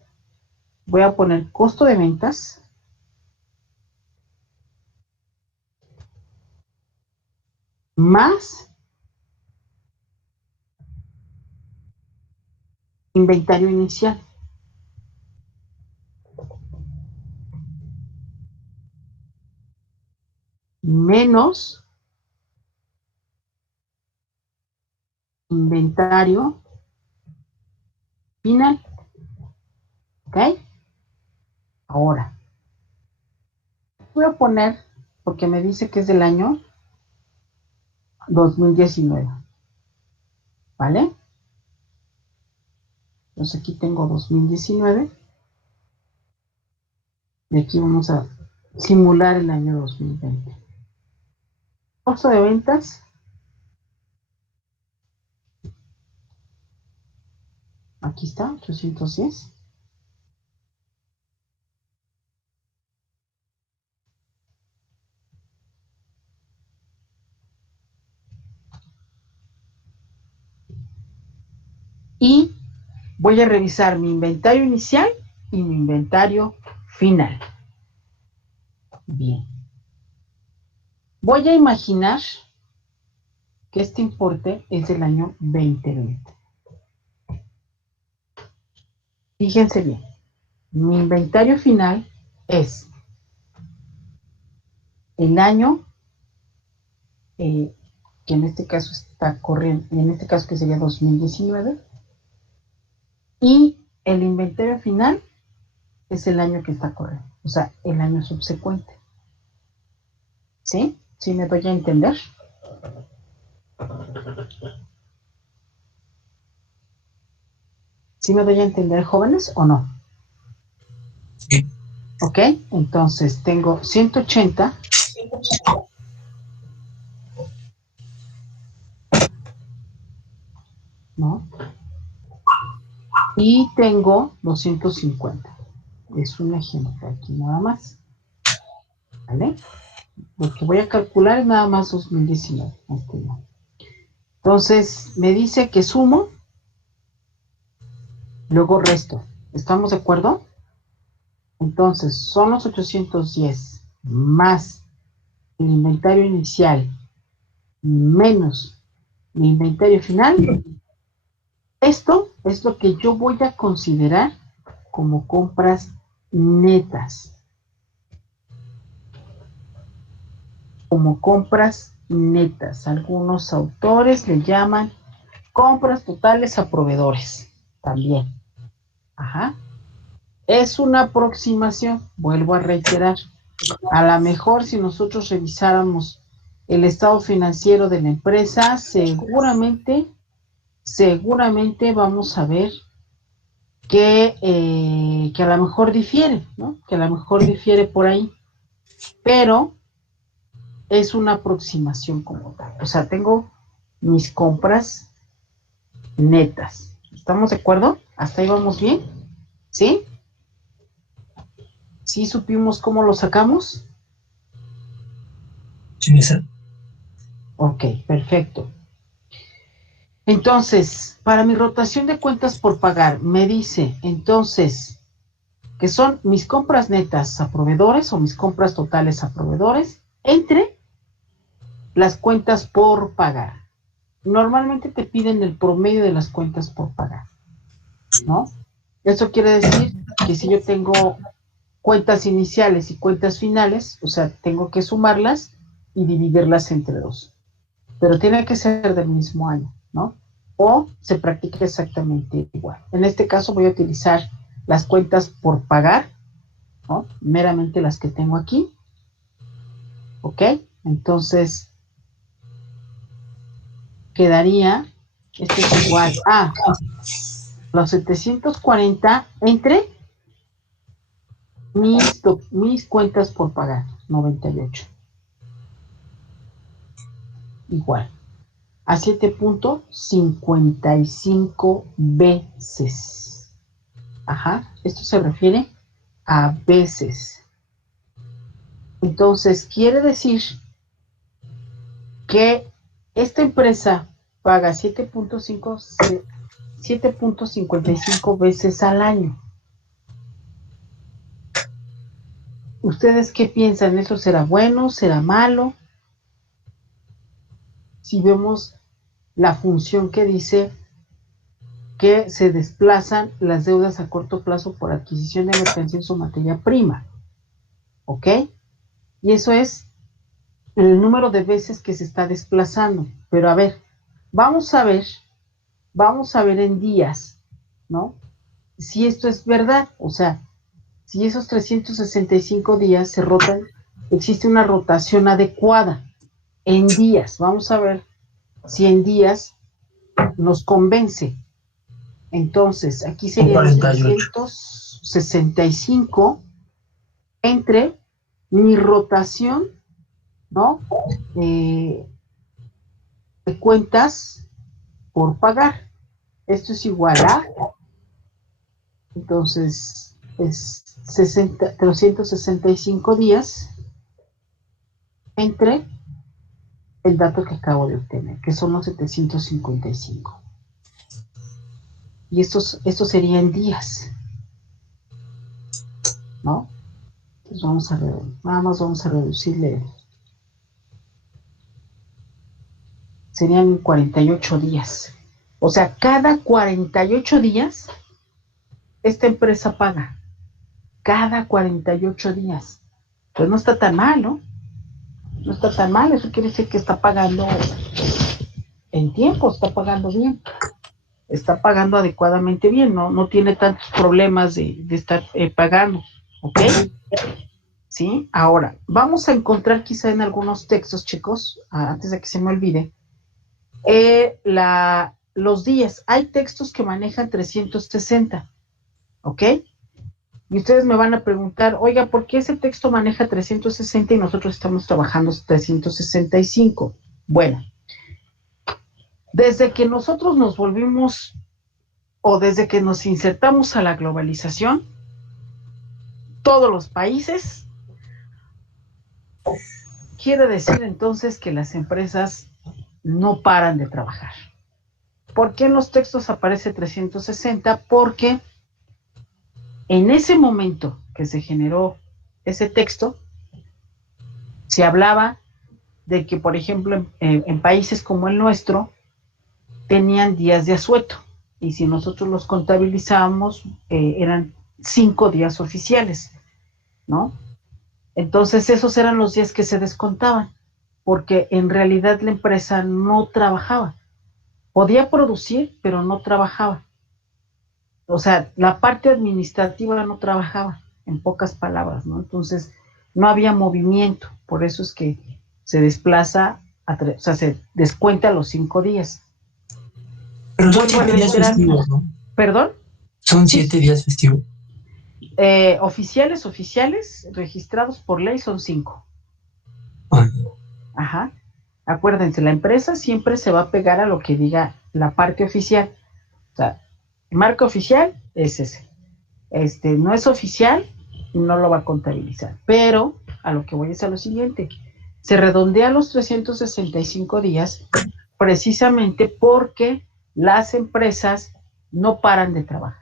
voy a poner costo de ventas más inventario inicial. Menos inventario final. ¿Ok? Ahora, voy a poner, porque me dice que es del año 2019. ¿Vale? Entonces aquí tengo 2019. Y aquí vamos a simular el año 2020. Costo de ventas. Aquí está, 810. Y voy a revisar mi inventario inicial y mi inventario final. Bien. Voy a imaginar que este importe es del año 2020. Fíjense bien. Mi inventario final es el año que en este caso está corriendo, en este caso que sería 2019, y el inventario final es el año que está corriendo, o sea, el año subsecuente. ¿Sí? ¿Sí me doy a entender? ¿Sí me doy a entender, jóvenes, o no? Sí. Ok, entonces tengo 180 ¿no? Y tengo 250. Es un ejemplo aquí nada más. ¿Vale? Lo que voy a calcular es nada más 2019. Entonces, me dice que sumo, luego resto. ¿Estamos de acuerdo? Entonces, son los 810 más el inventario inicial menos mi inventario final. Esto es lo que yo voy a considerar como compras netas. Como compras netas. Algunos autores le llaman compras totales a proveedores. También. Ajá. Es una aproximación, vuelvo a reiterar. A lo mejor si nosotros revisáramos el estado financiero de la empresa, seguramente vamos a ver que a lo mejor difiere, ¿no? Que a lo mejor difiere por ahí, pero es una aproximación como tal. O sea, tengo mis compras netas. ¿Estamos de acuerdo? ¿Hasta ahí vamos bien? ¿Sí? ¿Sí supimos cómo lo sacamos? Sí, esa. Ok, perfecto. Entonces, para mi rotación de cuentas por pagar, me dice entonces que son mis compras netas a proveedores o mis compras totales a proveedores entre las cuentas por pagar. Normalmente te piden el promedio de las cuentas por pagar, ¿no? Eso quiere decir que si yo tengo cuentas iniciales y cuentas finales, o sea, tengo que sumarlas y dividirlas entre dos. Pero tiene que ser del mismo año, ¿no? O se practica exactamente igual. En este caso voy a utilizar las cuentas por pagar, ¿no? Meramente las que tengo aquí, ¿ok? Entonces, quedaría, esto es igual a los 740 entre mis cuentas por pagar, 98. Igual, a 7.55 veces. Ajá, esto se refiere a veces. Entonces, quiere decir que esta empresa paga 7.55 veces al año. ¿Ustedes qué piensan? ¿Eso será bueno? ¿Será malo? Si vemos la función que dice que se desplazan las deudas a corto plazo por adquisición de mercancías o materia prima. ¿Ok? Y eso es el número de veces que se está desplazando. Pero a ver, vamos a ver en días, ¿no? Si esto es verdad, o sea, si esos 365 días se rotan, existe una rotación adecuada en días. Vamos a ver si en días nos convence. Entonces, aquí serían los 365 entre mi rotación, ¿no? De cuentas por pagar. Esto es igual a, entonces, es 365 días entre el dato que acabo de obtener, que son los 755. Y estos serían días, ¿no? Entonces nada más vamos a reducirle. Serían 48 días. O sea, cada 48 días, esta empresa paga. Cada 48 días. Pues no está tan mal, ¿no? No está tan mal. Eso quiere decir que está pagando en tiempo, está pagando bien. Está pagando adecuadamente bien, no tiene tantos problemas de estar pagando, ¿ok? ¿Sí? Ahora, vamos a encontrar quizá en algunos textos, chicos, antes de que se me olvide, los días. Hay textos que manejan 360, ¿ok? Y ustedes me van a preguntar, oiga, ¿por qué ese texto maneja 360 y nosotros estamos trabajando 365? Bueno, desde que nosotros nos volvimos o desde que nos insertamos a la globalización, todos los países, quiere decir entonces que las empresas no paran de trabajar. ¿Por qué en los textos aparece 360? Porque en ese momento que se generó ese texto, se hablaba de que, por ejemplo, en países como el nuestro, tenían días de asueto, y si nosotros los contabilizábamos, eran 5 días oficiales, ¿no? Entonces esos eran los días que se descontaban, porque en realidad la empresa no trabajaba. Podía producir, pero no trabajaba. O sea, la parte administrativa no trabajaba, en pocas palabras, ¿no? Entonces, no había movimiento, por eso es que se desplaza, o sea, se descuenta los 5 días. Pero son 7 días festivos, ¿no? ¿Perdón? Son 7 días festivos. Oficiales, registrados por ley son 5. Ah. Ajá. Acuérdense, la empresa siempre se va a pegar a lo que diga la parte oficial. O sea, marca oficial es ese. No es oficial, no lo va a contabilizar. Pero a lo que voy es a lo siguiente. Se redondea los 365 días precisamente porque las empresas no paran de trabajar.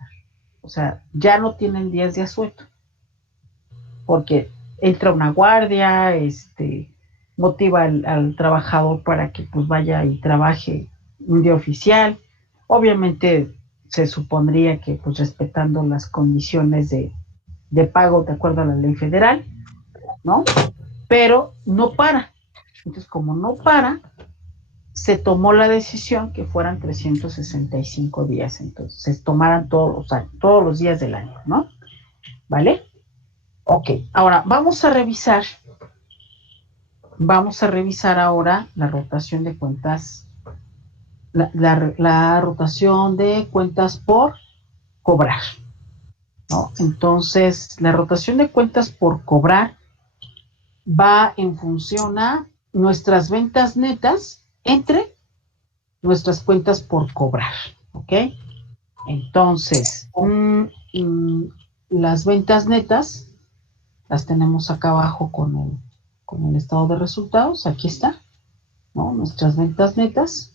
O sea, ya no tienen días de asueto. Porque entra una guardia, motiva al trabajador para que pues vaya y trabaje un día oficial. Obviamente se supondría que pues respetando las condiciones de pago de acuerdo a la ley federal, ¿no? Pero no para. Entonces, como no para, se tomó la decisión que fueran 365 días, entonces se tomaran todos los días del año, ¿no? ¿Vale? Ok, ahora vamos a revisar ahora la rotación de cuentas, la rotación de cuentas por cobrar, ¿no? Entonces, la rotación de cuentas por cobrar va en función a nuestras ventas netas entre nuestras cuentas por cobrar, ¿ok? Entonces, las ventas netas las tenemos acá abajo con el estado de resultados, aquí está, ¿no? Nuestras ventas netas.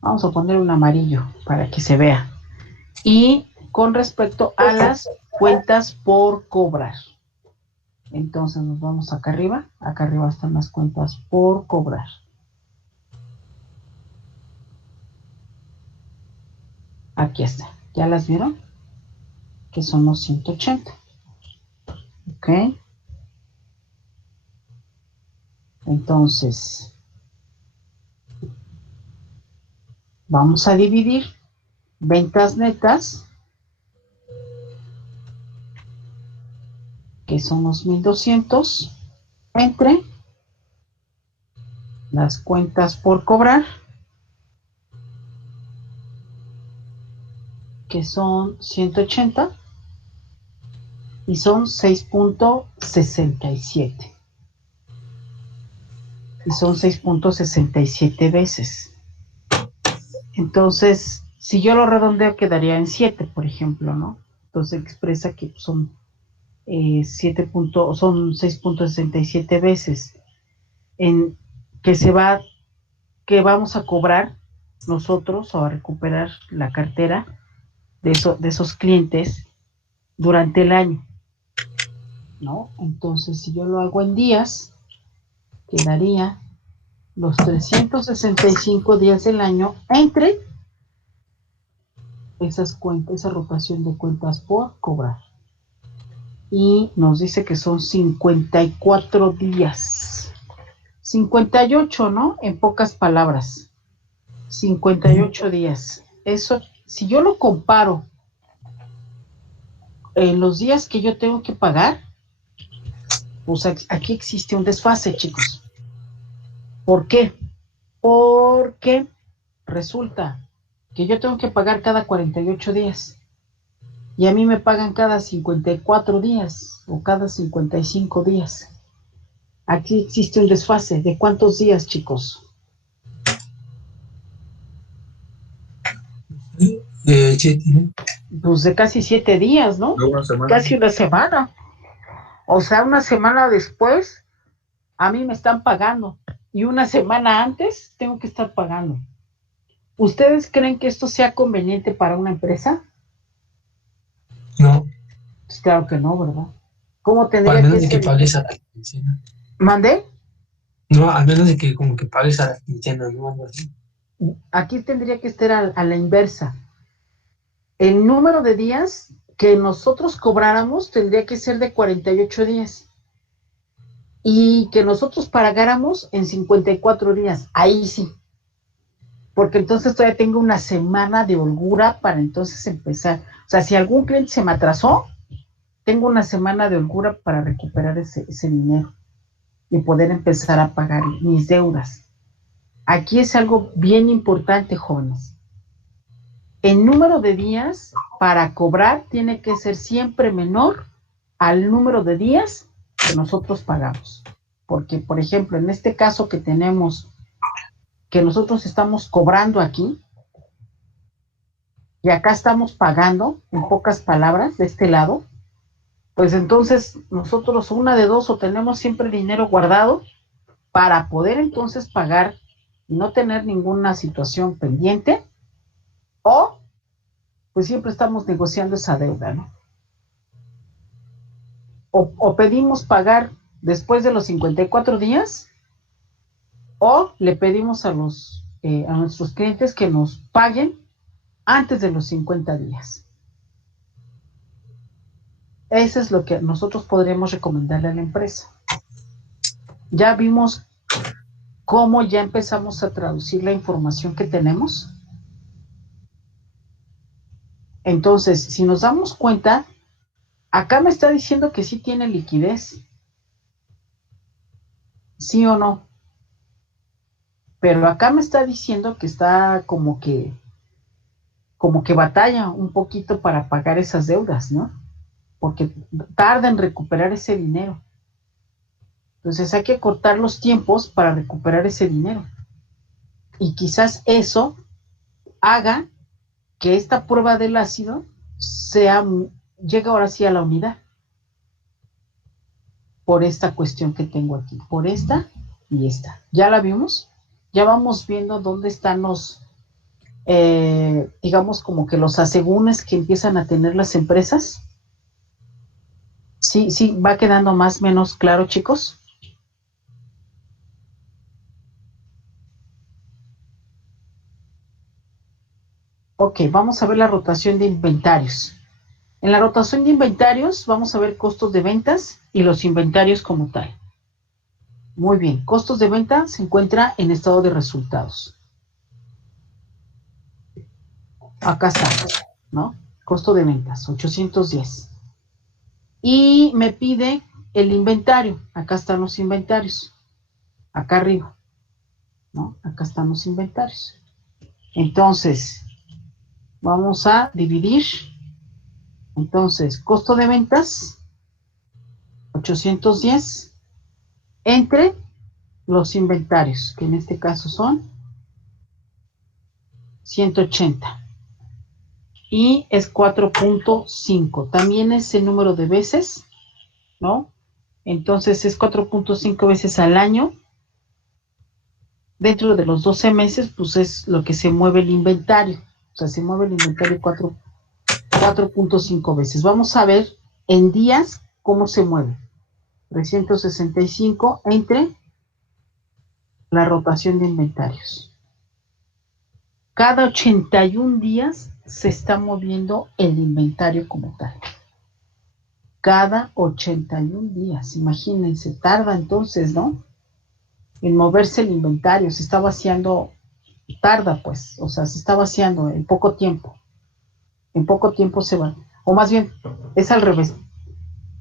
Vamos a poner un amarillo para que se vea. Y con respecto a las cuentas por cobrar. Entonces nos vamos acá arriba están las cuentas por cobrar. Aquí está, ¿ya las vieron? Que son los 180. ¿Ok? Entonces, vamos a dividir ventas netas, que son los 1200, entre las cuentas por cobrar, que son 180, y son 6.67. Y son 6.67 veces. Entonces, si yo lo redondeo, quedaría en 7, por ejemplo, ¿no? Entonces expresa que son 6.67 veces que vamos a cobrar nosotros o a recuperar la cartera de esos clientes durante el año, ¿no? Entonces, si yo lo hago en días, quedaría los 365 días del año entre esa rotación de cuentas por cobrar. Y nos dice que son 54 días. 58, ¿no? En pocas palabras. 58 días. Eso, si yo lo comparo en los días que yo tengo que pagar, Pues aquí existe un desfase, chicos. ¿Por qué? Porque resulta que yo tengo que pagar cada 48 días y a mí me pagan cada 54 días o cada 55 días. Aquí existe un desfase. ¿De cuántos días, chicos? Pues de casi 7 días, ¿no? Casi una semana. O sea, una semana después a mí me están pagando y una semana antes tengo que estar pagando. ¿Ustedes creen que esto sea conveniente para una empresa? No. Pues claro que no, ¿verdad? ¿Cómo tendría al menos que de ser? Que pagues a la quincena. ¿Mandé? No, al menos de que como que pagues a la quincena, ¿no? Algo así. Aquí tendría que estar a la inversa. El número de días que nosotros cobráramos tendría que ser de 48 días y que nosotros pagáramos en 54 días. Ahí sí. Porque entonces todavía tengo una semana de holgura para entonces empezar. O sea, si algún cliente se me atrasó, tengo una semana de holgura para recuperar ese dinero y poder empezar a pagar mis deudas. Aquí es algo bien importante, jóvenes. El número de días para cobrar tiene que ser siempre menor al número de días que nosotros pagamos. Porque, por ejemplo, en este caso que tenemos, que nosotros estamos cobrando aquí, y acá estamos pagando, en pocas palabras, de este lado, pues entonces nosotros una de dos, o tenemos siempre dinero guardado para poder entonces pagar y no tener ninguna situación pendiente, o pues siempre estamos negociando esa deuda, ¿no? O pedimos pagar después de los 54 días, o le pedimos a nuestros clientes que nos paguen antes de los 50 días. Eso es lo que nosotros podríamos recomendarle a la empresa. Ya vimos cómo ya empezamos a traducir la información que tenemos. Entonces, si nos damos cuenta, acá me está diciendo que sí tiene liquidez. ¿Sí o no? Pero acá me está diciendo que está como que batalla un poquito para pagar esas deudas, ¿no? Porque tarda en recuperar ese dinero. Entonces hay que cortar los tiempos para recuperar ese dinero. Y quizás eso haga que esta prueba del ácido llegue ahora sí a la unidad. Por esta cuestión que tengo aquí. Por esta y esta. ¿Ya la vimos? Ya vamos viendo dónde están los, digamos, como que los asegúnes que empiezan a tener las empresas. Sí, va quedando más o menos claro, chicos. Ok, vamos a ver la rotación de inventarios. En la rotación de inventarios vamos a ver costos de ventas y los inventarios como tal. Muy bien, costos de venta se encuentra en estado de resultados. Acá está, ¿no? Costo de ventas, 810. Y me pide el inventario. Acá están los inventarios. Acá arriba, ¿no? Acá están los inventarios. Entonces, vamos a dividir. Entonces, costo de ventas, 810, entre los inventarios, que en este caso son 180. Y es 4.5. También es el número de veces, ¿no? Entonces es 4.5 veces al año. Dentro de los 12 meses, pues es lo que se mueve el inventario. O sea, se mueve el inventario 4.5 veces. Vamos a ver en días cómo se mueve. 365 entre la rotación de inventarios. Cada 81 días se está moviendo el inventario como tal. Cada 81 días, imagínense, tarda entonces, ¿no? En moverse el inventario, se está vaciando, tarda pues, o sea, se está vaciando en poco tiempo. En poco tiempo se va, o más bien, es al revés.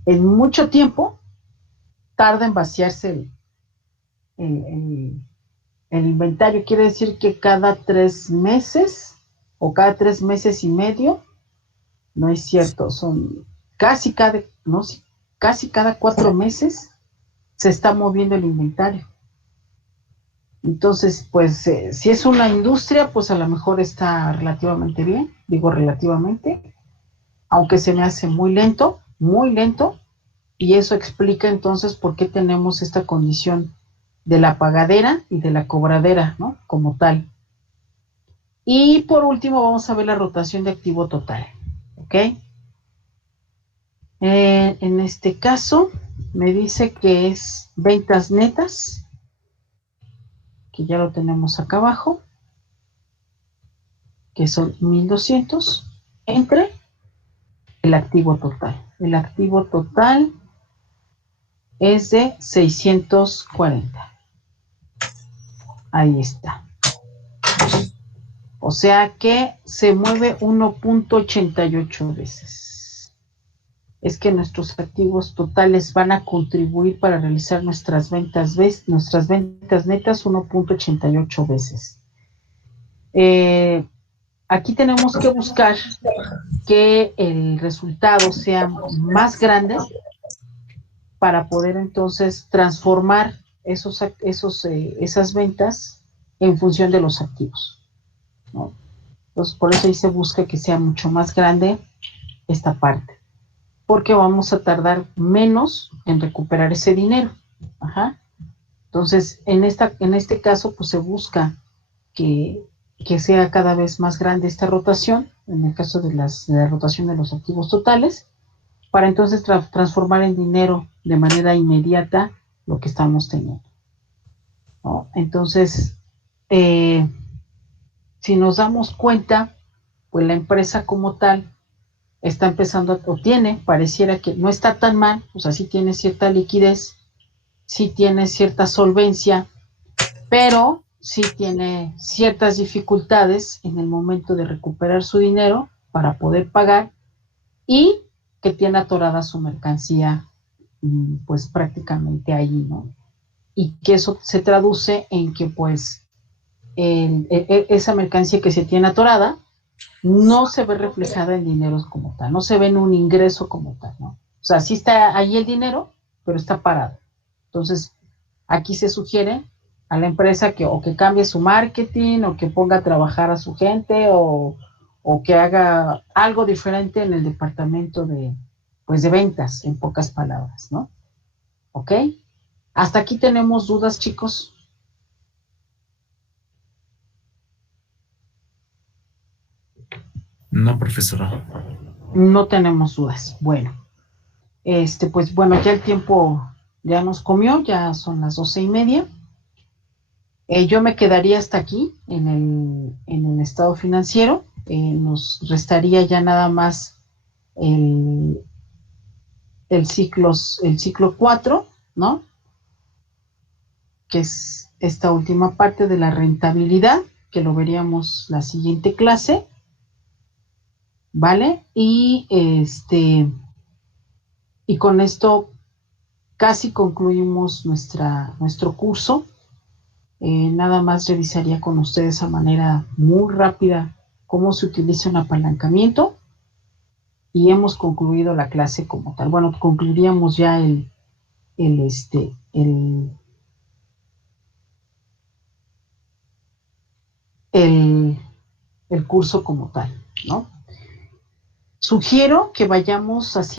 En mucho tiempo tarda en vaciarse el inventario. Quiere decir que cada 3 meses o cada 3 meses y medio, no es cierto, son casi cada, no, casi cada 4 meses se está moviendo el inventario. Entonces, pues, si es una industria, pues a lo mejor está relativamente bien, digo relativamente, aunque se me hace muy lento, y eso explica entonces por qué tenemos esta condición de la pagadera y de la cobradera, ¿no? Como tal. Y por último, vamos a ver la rotación de activo total, ¿ok? En este caso, me dice que es ventas netas, que ya lo tenemos acá abajo, que son 1,200, entre el activo total. El activo total es de 640. Ahí está. O sea que se mueve 1.88 veces. Es que nuestros activos totales van a contribuir para realizar nuestras ventas netas 1.88 veces. Aquí tenemos que buscar que el resultado sea más grande para poder entonces transformar esas ventas en función de los activos, ¿no? Entonces, por eso ahí se busca que sea mucho más grande esta parte, porque vamos a tardar menos en recuperar ese dinero. Ajá. Entonces, en este caso, pues se busca que sea cada vez más grande esta rotación, en el caso de la rotación de los activos totales, para entonces transformar en dinero de manera inmediata lo que estamos teniendo, ¿no? Entonces, si nos damos cuenta, pues la empresa como tal está empezando, pareciera que no está tan mal, o sea, sí tiene cierta liquidez, sí tiene cierta solvencia, pero sí tiene ciertas dificultades en el momento de recuperar su dinero para poder pagar, y que tiene atorada su mercancía, pues prácticamente ahí, ¿no? Y que eso se traduce en que pues esa mercancía que se tiene atorada no se ve reflejada en dinero como tal, no se ve en un ingreso como tal, ¿no? O sea, sí está ahí el dinero, pero está parado. Entonces, aquí se sugiere a la empresa que o que cambie su marketing, o que ponga a trabajar a su gente, o que haga algo diferente en el departamento de ventas, en pocas palabras, ¿no? ¿Ok? Hasta aquí tenemos dudas, chicos. No, profesora. No tenemos dudas. Bueno, pues bueno, ya el tiempo ya nos comió, ya son las 12:30. Yo me quedaría hasta aquí en el estado financiero. Nos restaría ya nada más el ciclo 4, ¿no? Que es esta última parte de la rentabilidad, que lo veríamos la siguiente clase, ¿vale? Y con esto casi concluimos nuestro curso. Nada más revisaría con ustedes a manera muy rápida cómo se utiliza un apalancamiento, y hemos concluido la clase como tal. Bueno, concluiríamos ya el curso como tal, ¿no? Sugiero que vayamos así